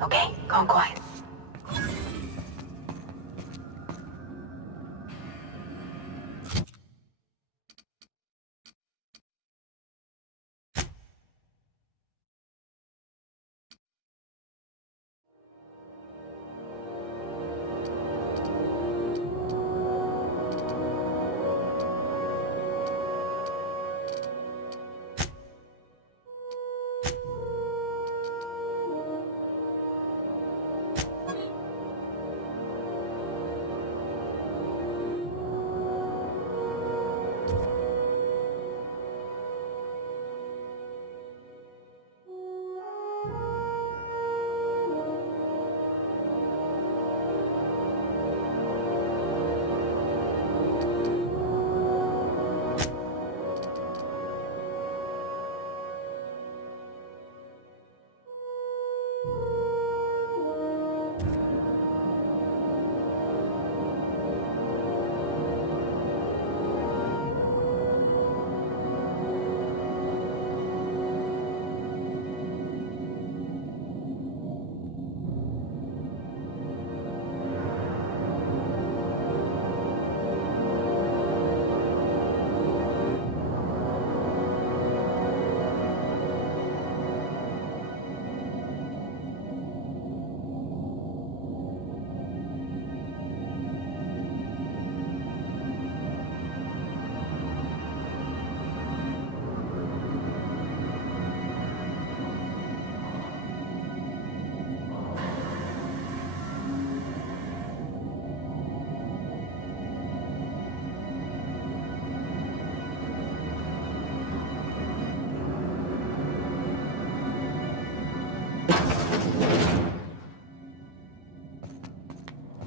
Okay, calm quiet.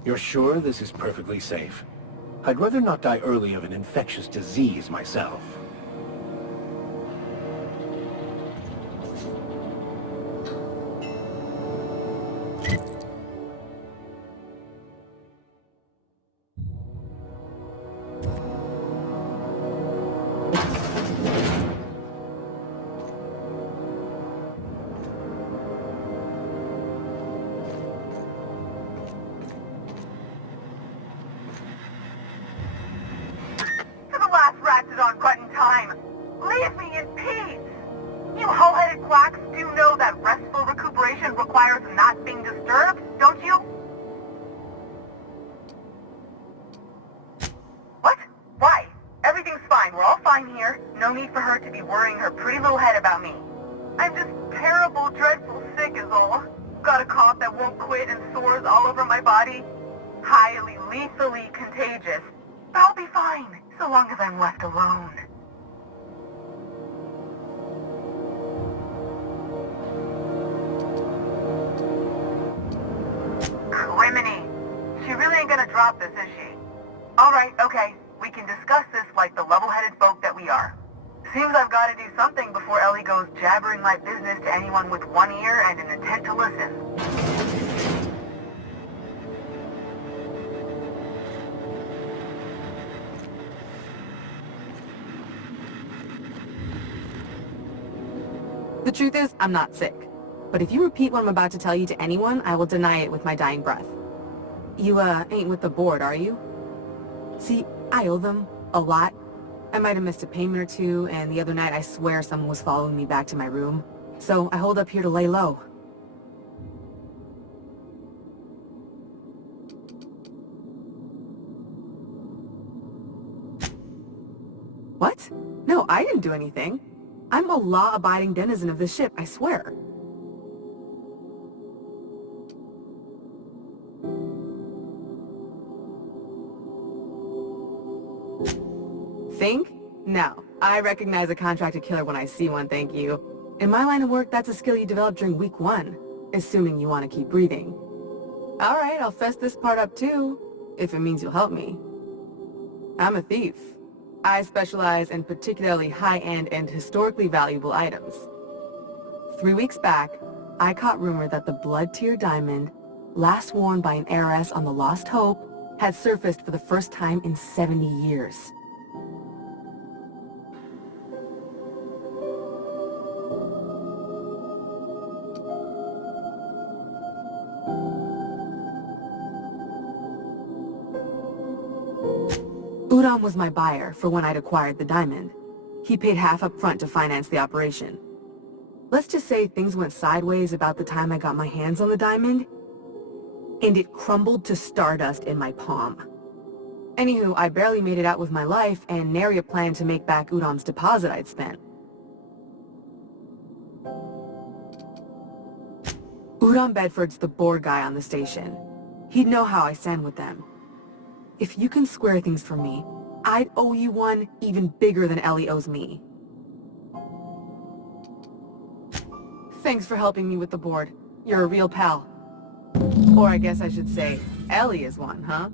You're sure this is perfectly safe? I'd rather not die early of an infectious disease myself. The truth is, I'm not sick. But if you repeat what I'm about to tell you to anyone, I will deny it with my dying breath. You, ain't with the board, are you? See, I owe them a lot. I might have missed a payment or two, and the other night I swear someone was following me back to my room. So I hold up here to lay low. What? No, I didn't do anything. I'm a law-abiding denizen of this ship, I swear. Think? No. I recognize a contracted killer when I see one, thank you. In my line of work, that's a skill you develop during week 1, assuming you want to keep breathing. Alright, I'll fess this part up too, if it means you'll help me. I'm a thief. I specialize in particularly high-end and historically valuable items. 3 weeks back, I caught rumor that the blood-tier diamond, last worn by an heiress on the Lost Hope, had surfaced for the first time in 70 years. Udom was my buyer for when I'd acquired the diamond. He paid half up front to finance the operation. Let's just say things went sideways about the time I got my hands on the diamond, and it crumbled to stardust in my palm. Anywho, I barely made it out with my life, and nary a plan to make back Udom's deposit I'd spent. Udom Bedford's the board guy on the station. He'd know how I stand with them. If you can square things for me, I'd owe you one even bigger than Ellie owes me. Thanks for helping me with the board. You're a real pal. Or I guess I should say, Ellie is one, huh?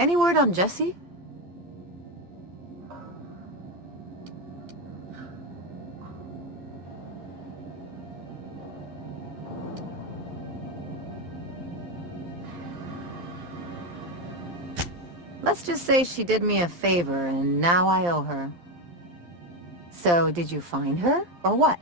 Any word on Jesse? Let's just say she did me a favor, and now I owe her. So, did you find her, or what?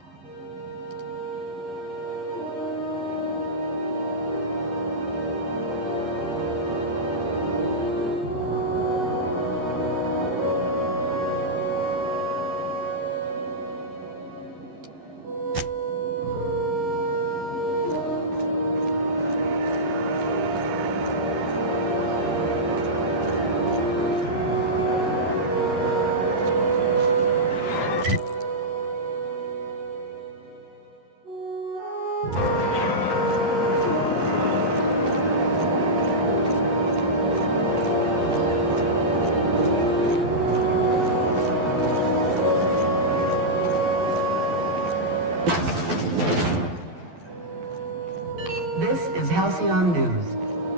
This is Альциону News.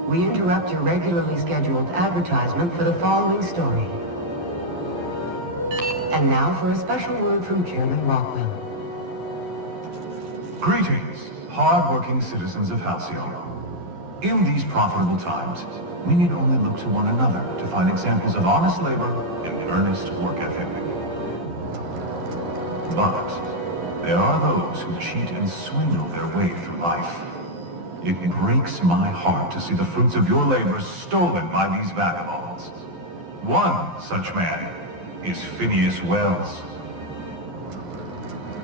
We interrupt your regularly scheduled advertisement for the following story. And now for a special word from Chairman Rockwell. Greetings, hard-working citizens of Альциону. In these profitable times, we need only look to one another to find examples of honest labor and earnest work ethic. But there are those who cheat and swindle their way through life. It breaks my heart to see the fruits of your labor stolen by these vagabonds. One such man is Phineas Wells.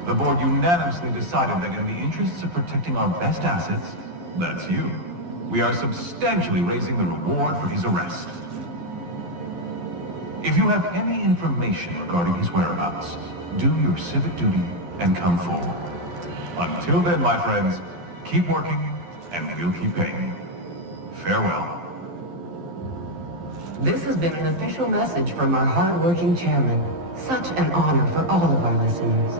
The board unanimously decided that in the interests of protecting our best assets, that's you, we are substantially raising the reward for his arrest. If you have any information regarding his whereabouts, do your civic duty and come forward. Until then, my friends, keep working and we'll keep paying you. Farewell. This has been an official message from our hard-working chairman. Such an honor for all of our listeners.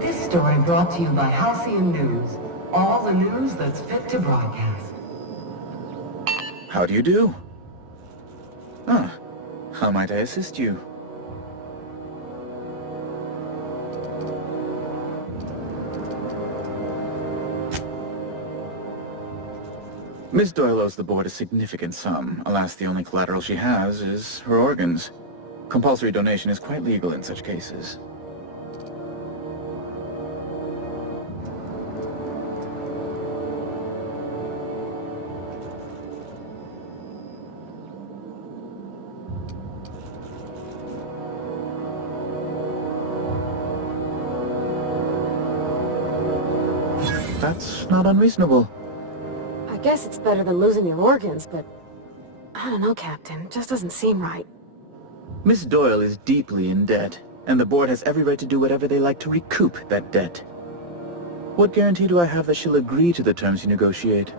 This story brought to you by Альциону News. All the news that's fit to broadcast. How do you do? Ah, how might I assist you? Miss Doyle owes the board a significant sum. Alas, the only collateral she has is her organs. Compulsory donation is quite legal in such cases. That's not unreasonable. I guess it's better than losing your organs, but I don't know, Captain. It just doesn't seem right. Miss Doyle is deeply in debt, and the board has every right to do whatever they like to recoup that debt. What guarantee do I have that she'll agree to the terms you negotiate?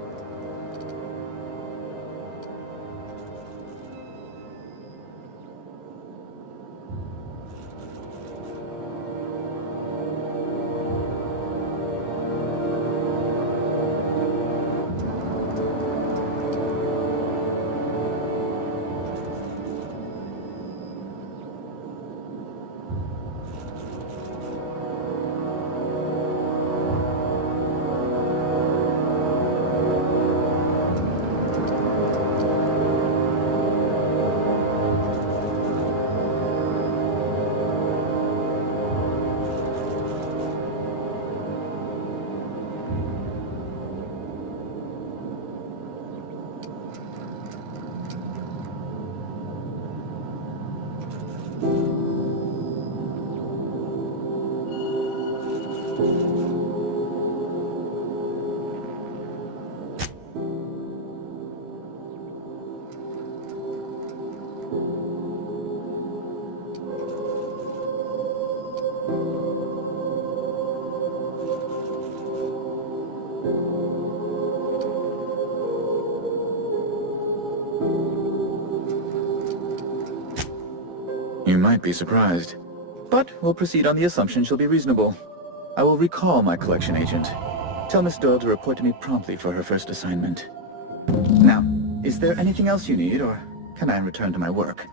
You might be surprised. But we'll proceed on the assumption she'll be reasonable. I will recall my collection agent. Tell Miss Doyle to report to me promptly for her first assignment. Now, Is there anything else you need, or can I return to my work?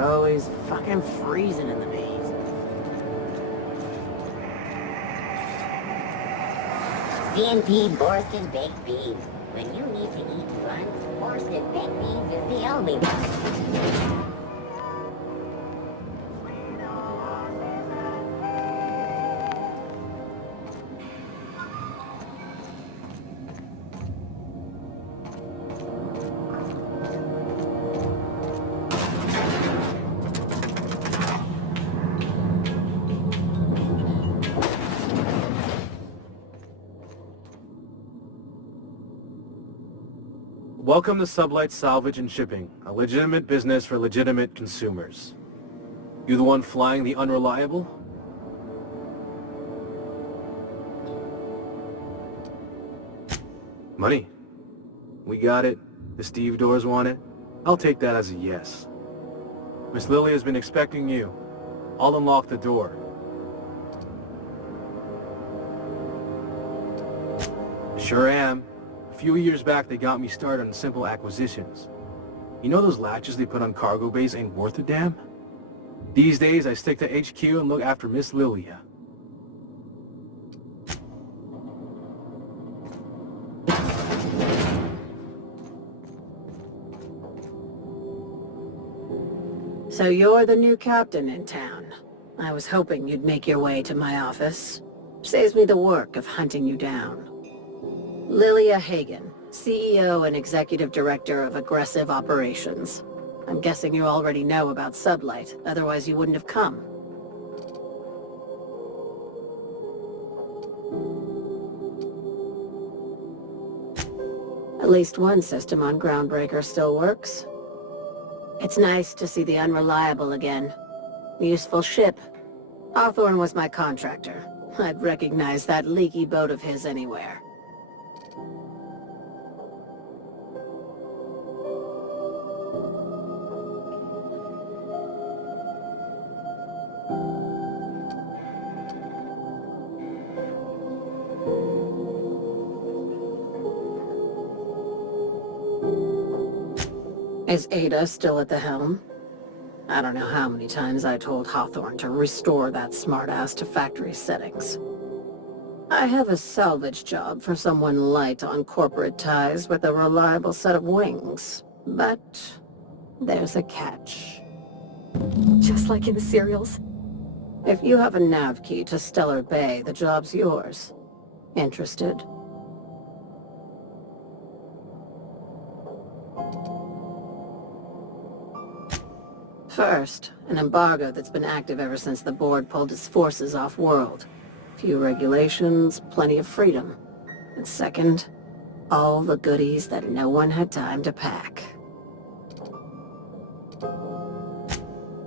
always fucking freezing in the maze. CNP Borsted Baked Beans. When you need to eat lunch, Borsted Baked Beans is the only one. Welcome to Sublight Salvage and Shipping, a legitimate business for legitimate consumers. You the one flying the unreliable? Money. We got it. The Steve doors want it. I'll take that as a yes. Miss Lily has been expecting you. I'll unlock the door. Sure am. A few years back, they got me started on simple acquisitions. You know those latches they put on cargo bays ain't worth a damn? These days, I stick to HQ and look after Miss Lilia. So you're the new captain in town. I was hoping you'd make your way to my office. Saves me the work of hunting you down. Lilia Hagen, CEO and Executive Director of Aggressive Operations. I'm guessing you already know about Sublight, otherwise you wouldn't have come. At least one system on Groundbreaker still works. It's nice to see the Unreliable again. Useful ship. Hawthorne was my contractor. I'd recognize that leaky boat of his anywhere. Is Ada still at the helm? I don't know how many times I told Hawthorne to restore that smartass to factory settings. I have a salvage job for someone light on corporate ties with a reliable set of wings, but there's a catch. Just like in the serials? If you have a nav key to Stellar Bay, the job's yours. Interested? First, an embargo that's been active ever since the board pulled its forces off-world. Few regulations, plenty of freedom. And second, all the goodies that no one had time to pack.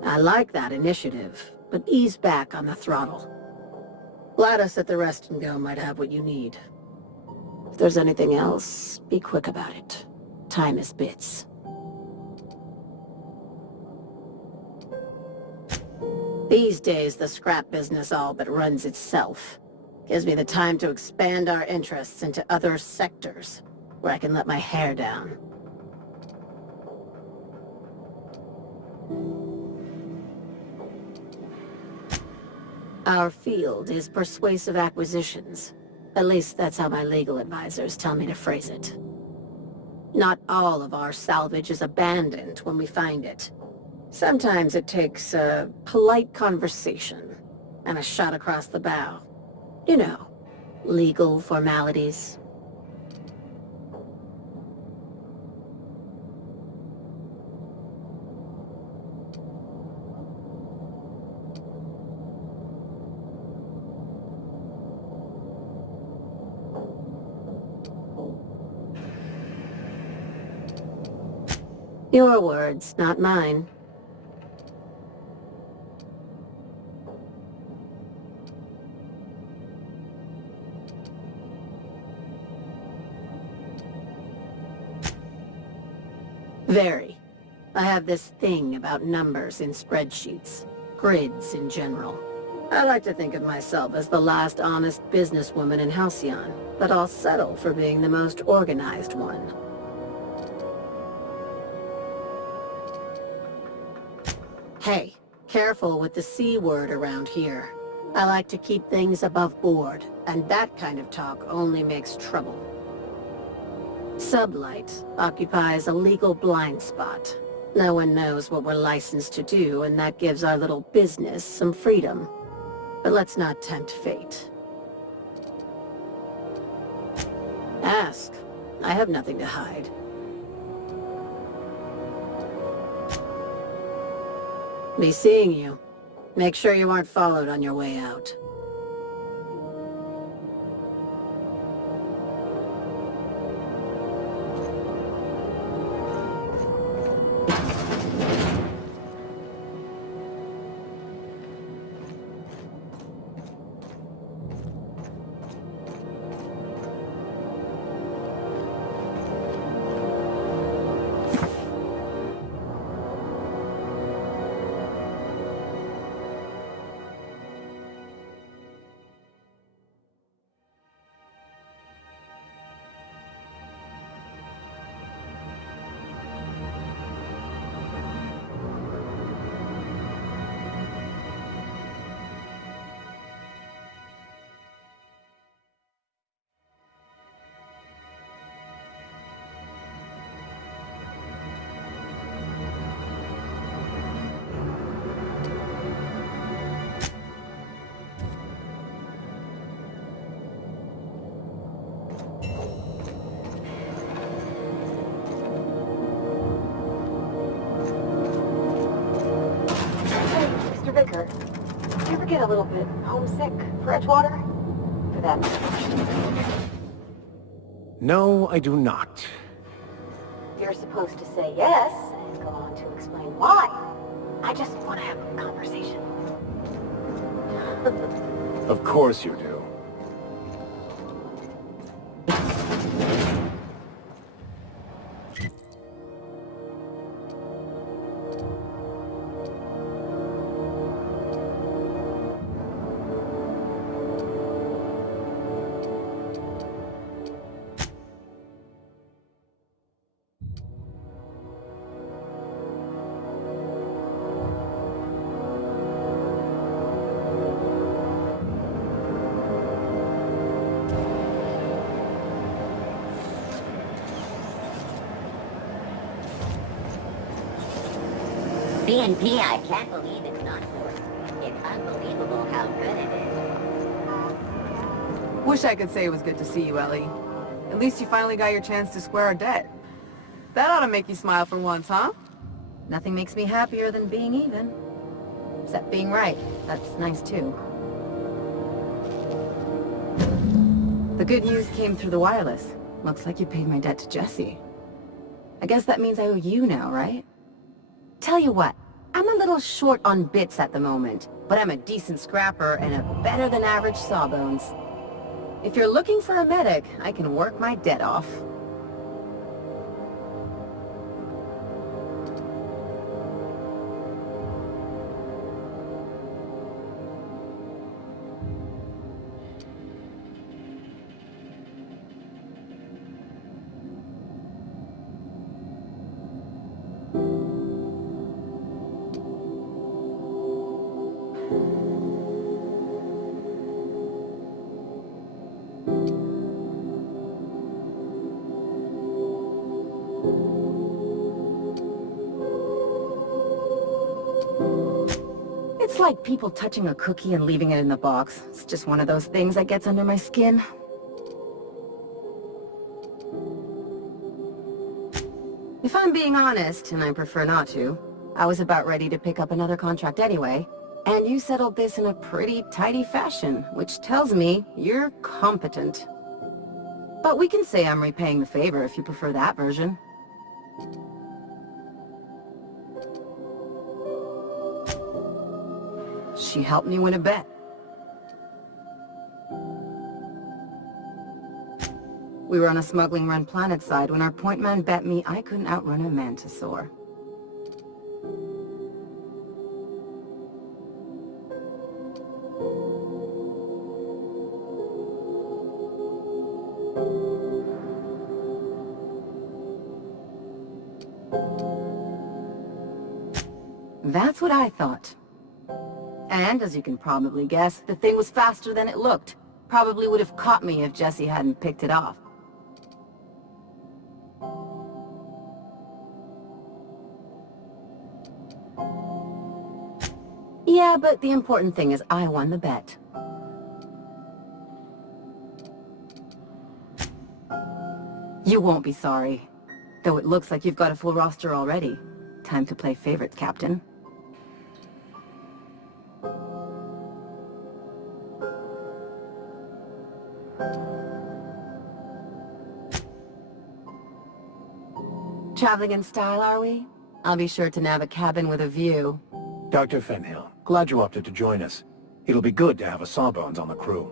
I like that initiative, but ease back on the throttle. Gladys at the Rest and Go might have what you need. If there's anything else, be quick about it. Time is bits. These days, the scrap business all but runs itself. Gives me the time to expand our interests into other sectors, where I can let my hair down. Our field is persuasive acquisitions. At least that's how my legal advisors tell me to phrase it. Not all of our salvage is abandoned when we find it. Sometimes it takes a polite conversation and a shot across the bow. You know, legal formalities. Your words, not mine. Very. I have this thing about numbers in spreadsheets. Grids in general. I like to think of myself as the last honest businesswoman in Halcyon, but I'll settle for being the most organized one. Hey, careful with the C word around here. I like to keep things above board, and that kind of talk only makes trouble. Sublight occupies a legal blind spot. No one knows what we're licensed to do, and that gives our little business some freedom. But let's not tempt fate. Ask. I have nothing to hide. Be seeing you. Make sure you aren't followed on your way out. Vicar, do you ever get a little bit homesick for Edgewater? For that? No, I do not. You're supposed to say yes and go on to explain why. I just want to have a conversation. Of course you do. CNP, I can't believe it's not forced. It's unbelievable how good it is. Wish I could say it was good to see you, Ellie. At least you finally got your chance to square our debt. That ought to make you smile for once, huh? Nothing makes me happier than being even. Except being right. That's nice, too. The good news came through the wireless. Looks like you paid my debt to Jesse. I guess that means I owe you now, right? Tell you what, I'm a little short on bits at the moment, but I'm a decent scrapper and a better-than-average sawbones. If you're looking for a medic, I can work my debt off. It's like people touching a cookie and leaving it in the box. It's just one of those things that gets under my skin. If I'm being honest, and I prefer not to, I was about ready to pick up another contract anyway, and you settled this in a pretty tidy fashion, which tells me you're competent. But we can say I'm repaying the favor if you prefer that version. She helped me win a bet. We were on a smuggling run planetside when our point man bet me I couldn't outrun a mantisaur. That's what I thought. And, as you can probably guess, the thing was faster than it looked. Probably would have caught me if Jesse hadn't picked it off. Yeah, but the important thing is I won the bet. You won't be sorry. Though it looks like you've got a full roster already. Time to play favorites, Captain. Traveling in style, are we? I'll be sure to nab a cabin with a view. Dr. Fenhill, glad you opted to join us. It'll be good to have a Sawbones on the crew.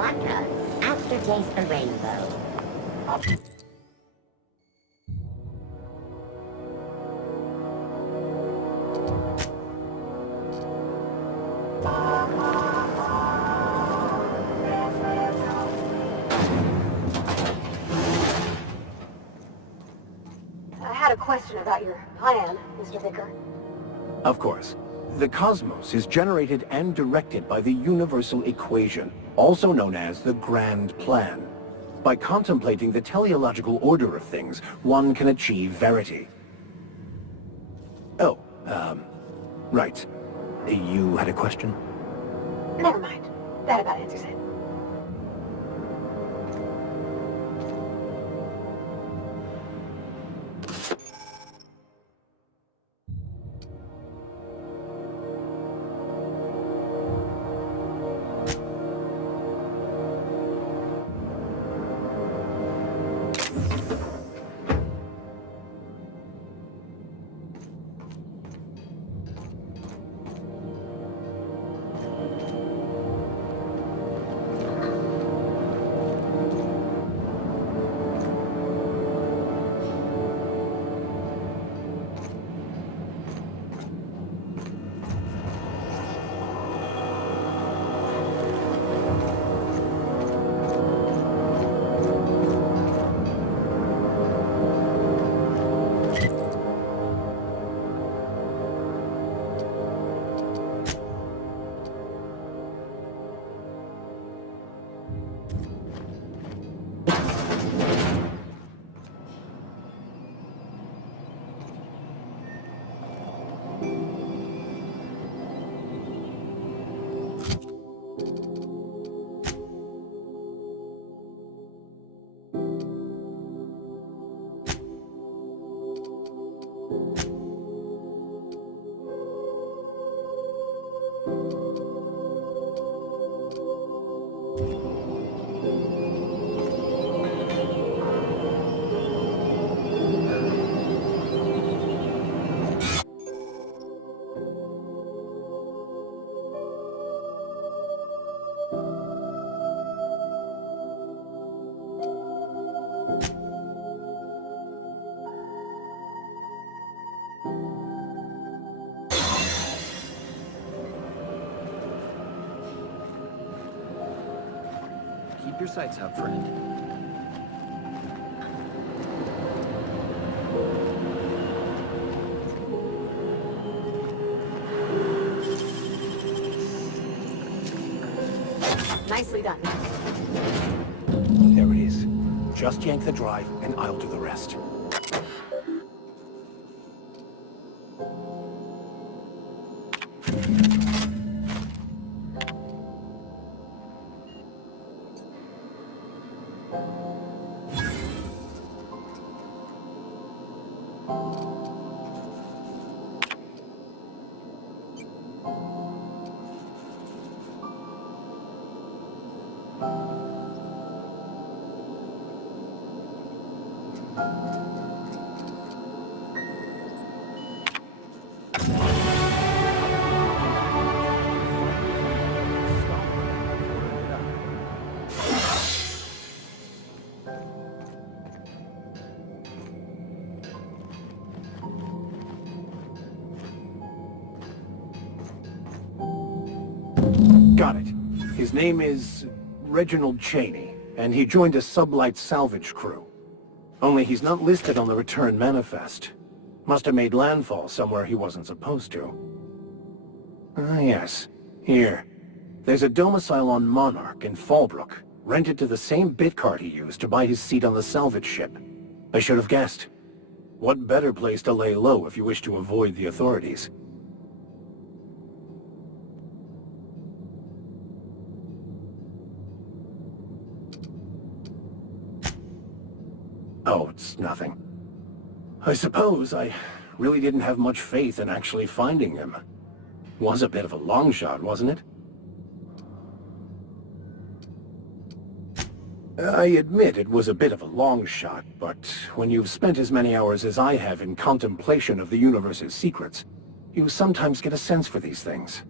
Vodka. Aftertaste the rainbow. I had a question about your plan, Mr. Vicar. Of course. The cosmos is generated and directed by the universal equation, also known as the Grand Plan. By contemplating the teleological order of things, one can achieve verity. Oh, right. You had a question? Never mind. That about answers it. Keep your sights out, friend. Nicely done. There it is. Just yank the drive, and I'll do the rest. Got it. His name is Reginald Cheney, and he joined a sublight salvage crew. Only he's not listed on the return manifest. Must have made landfall somewhere he wasn't supposed to. Ah, yes. Here. There's a domicile on Monarch in Fallbrook, rented to the same bit card he used to buy his seat on the salvage ship. I should have guessed. What better place to lay low if you wish to avoid the authorities? Oh, it's nothing. I suppose I really didn't have much faith in actually finding him. Was a bit of a long shot, wasn't it? I admit it was a bit of a long shot, but when you've spent as many hours as I have in contemplation of the universe's secrets, you sometimes get a sense for these things.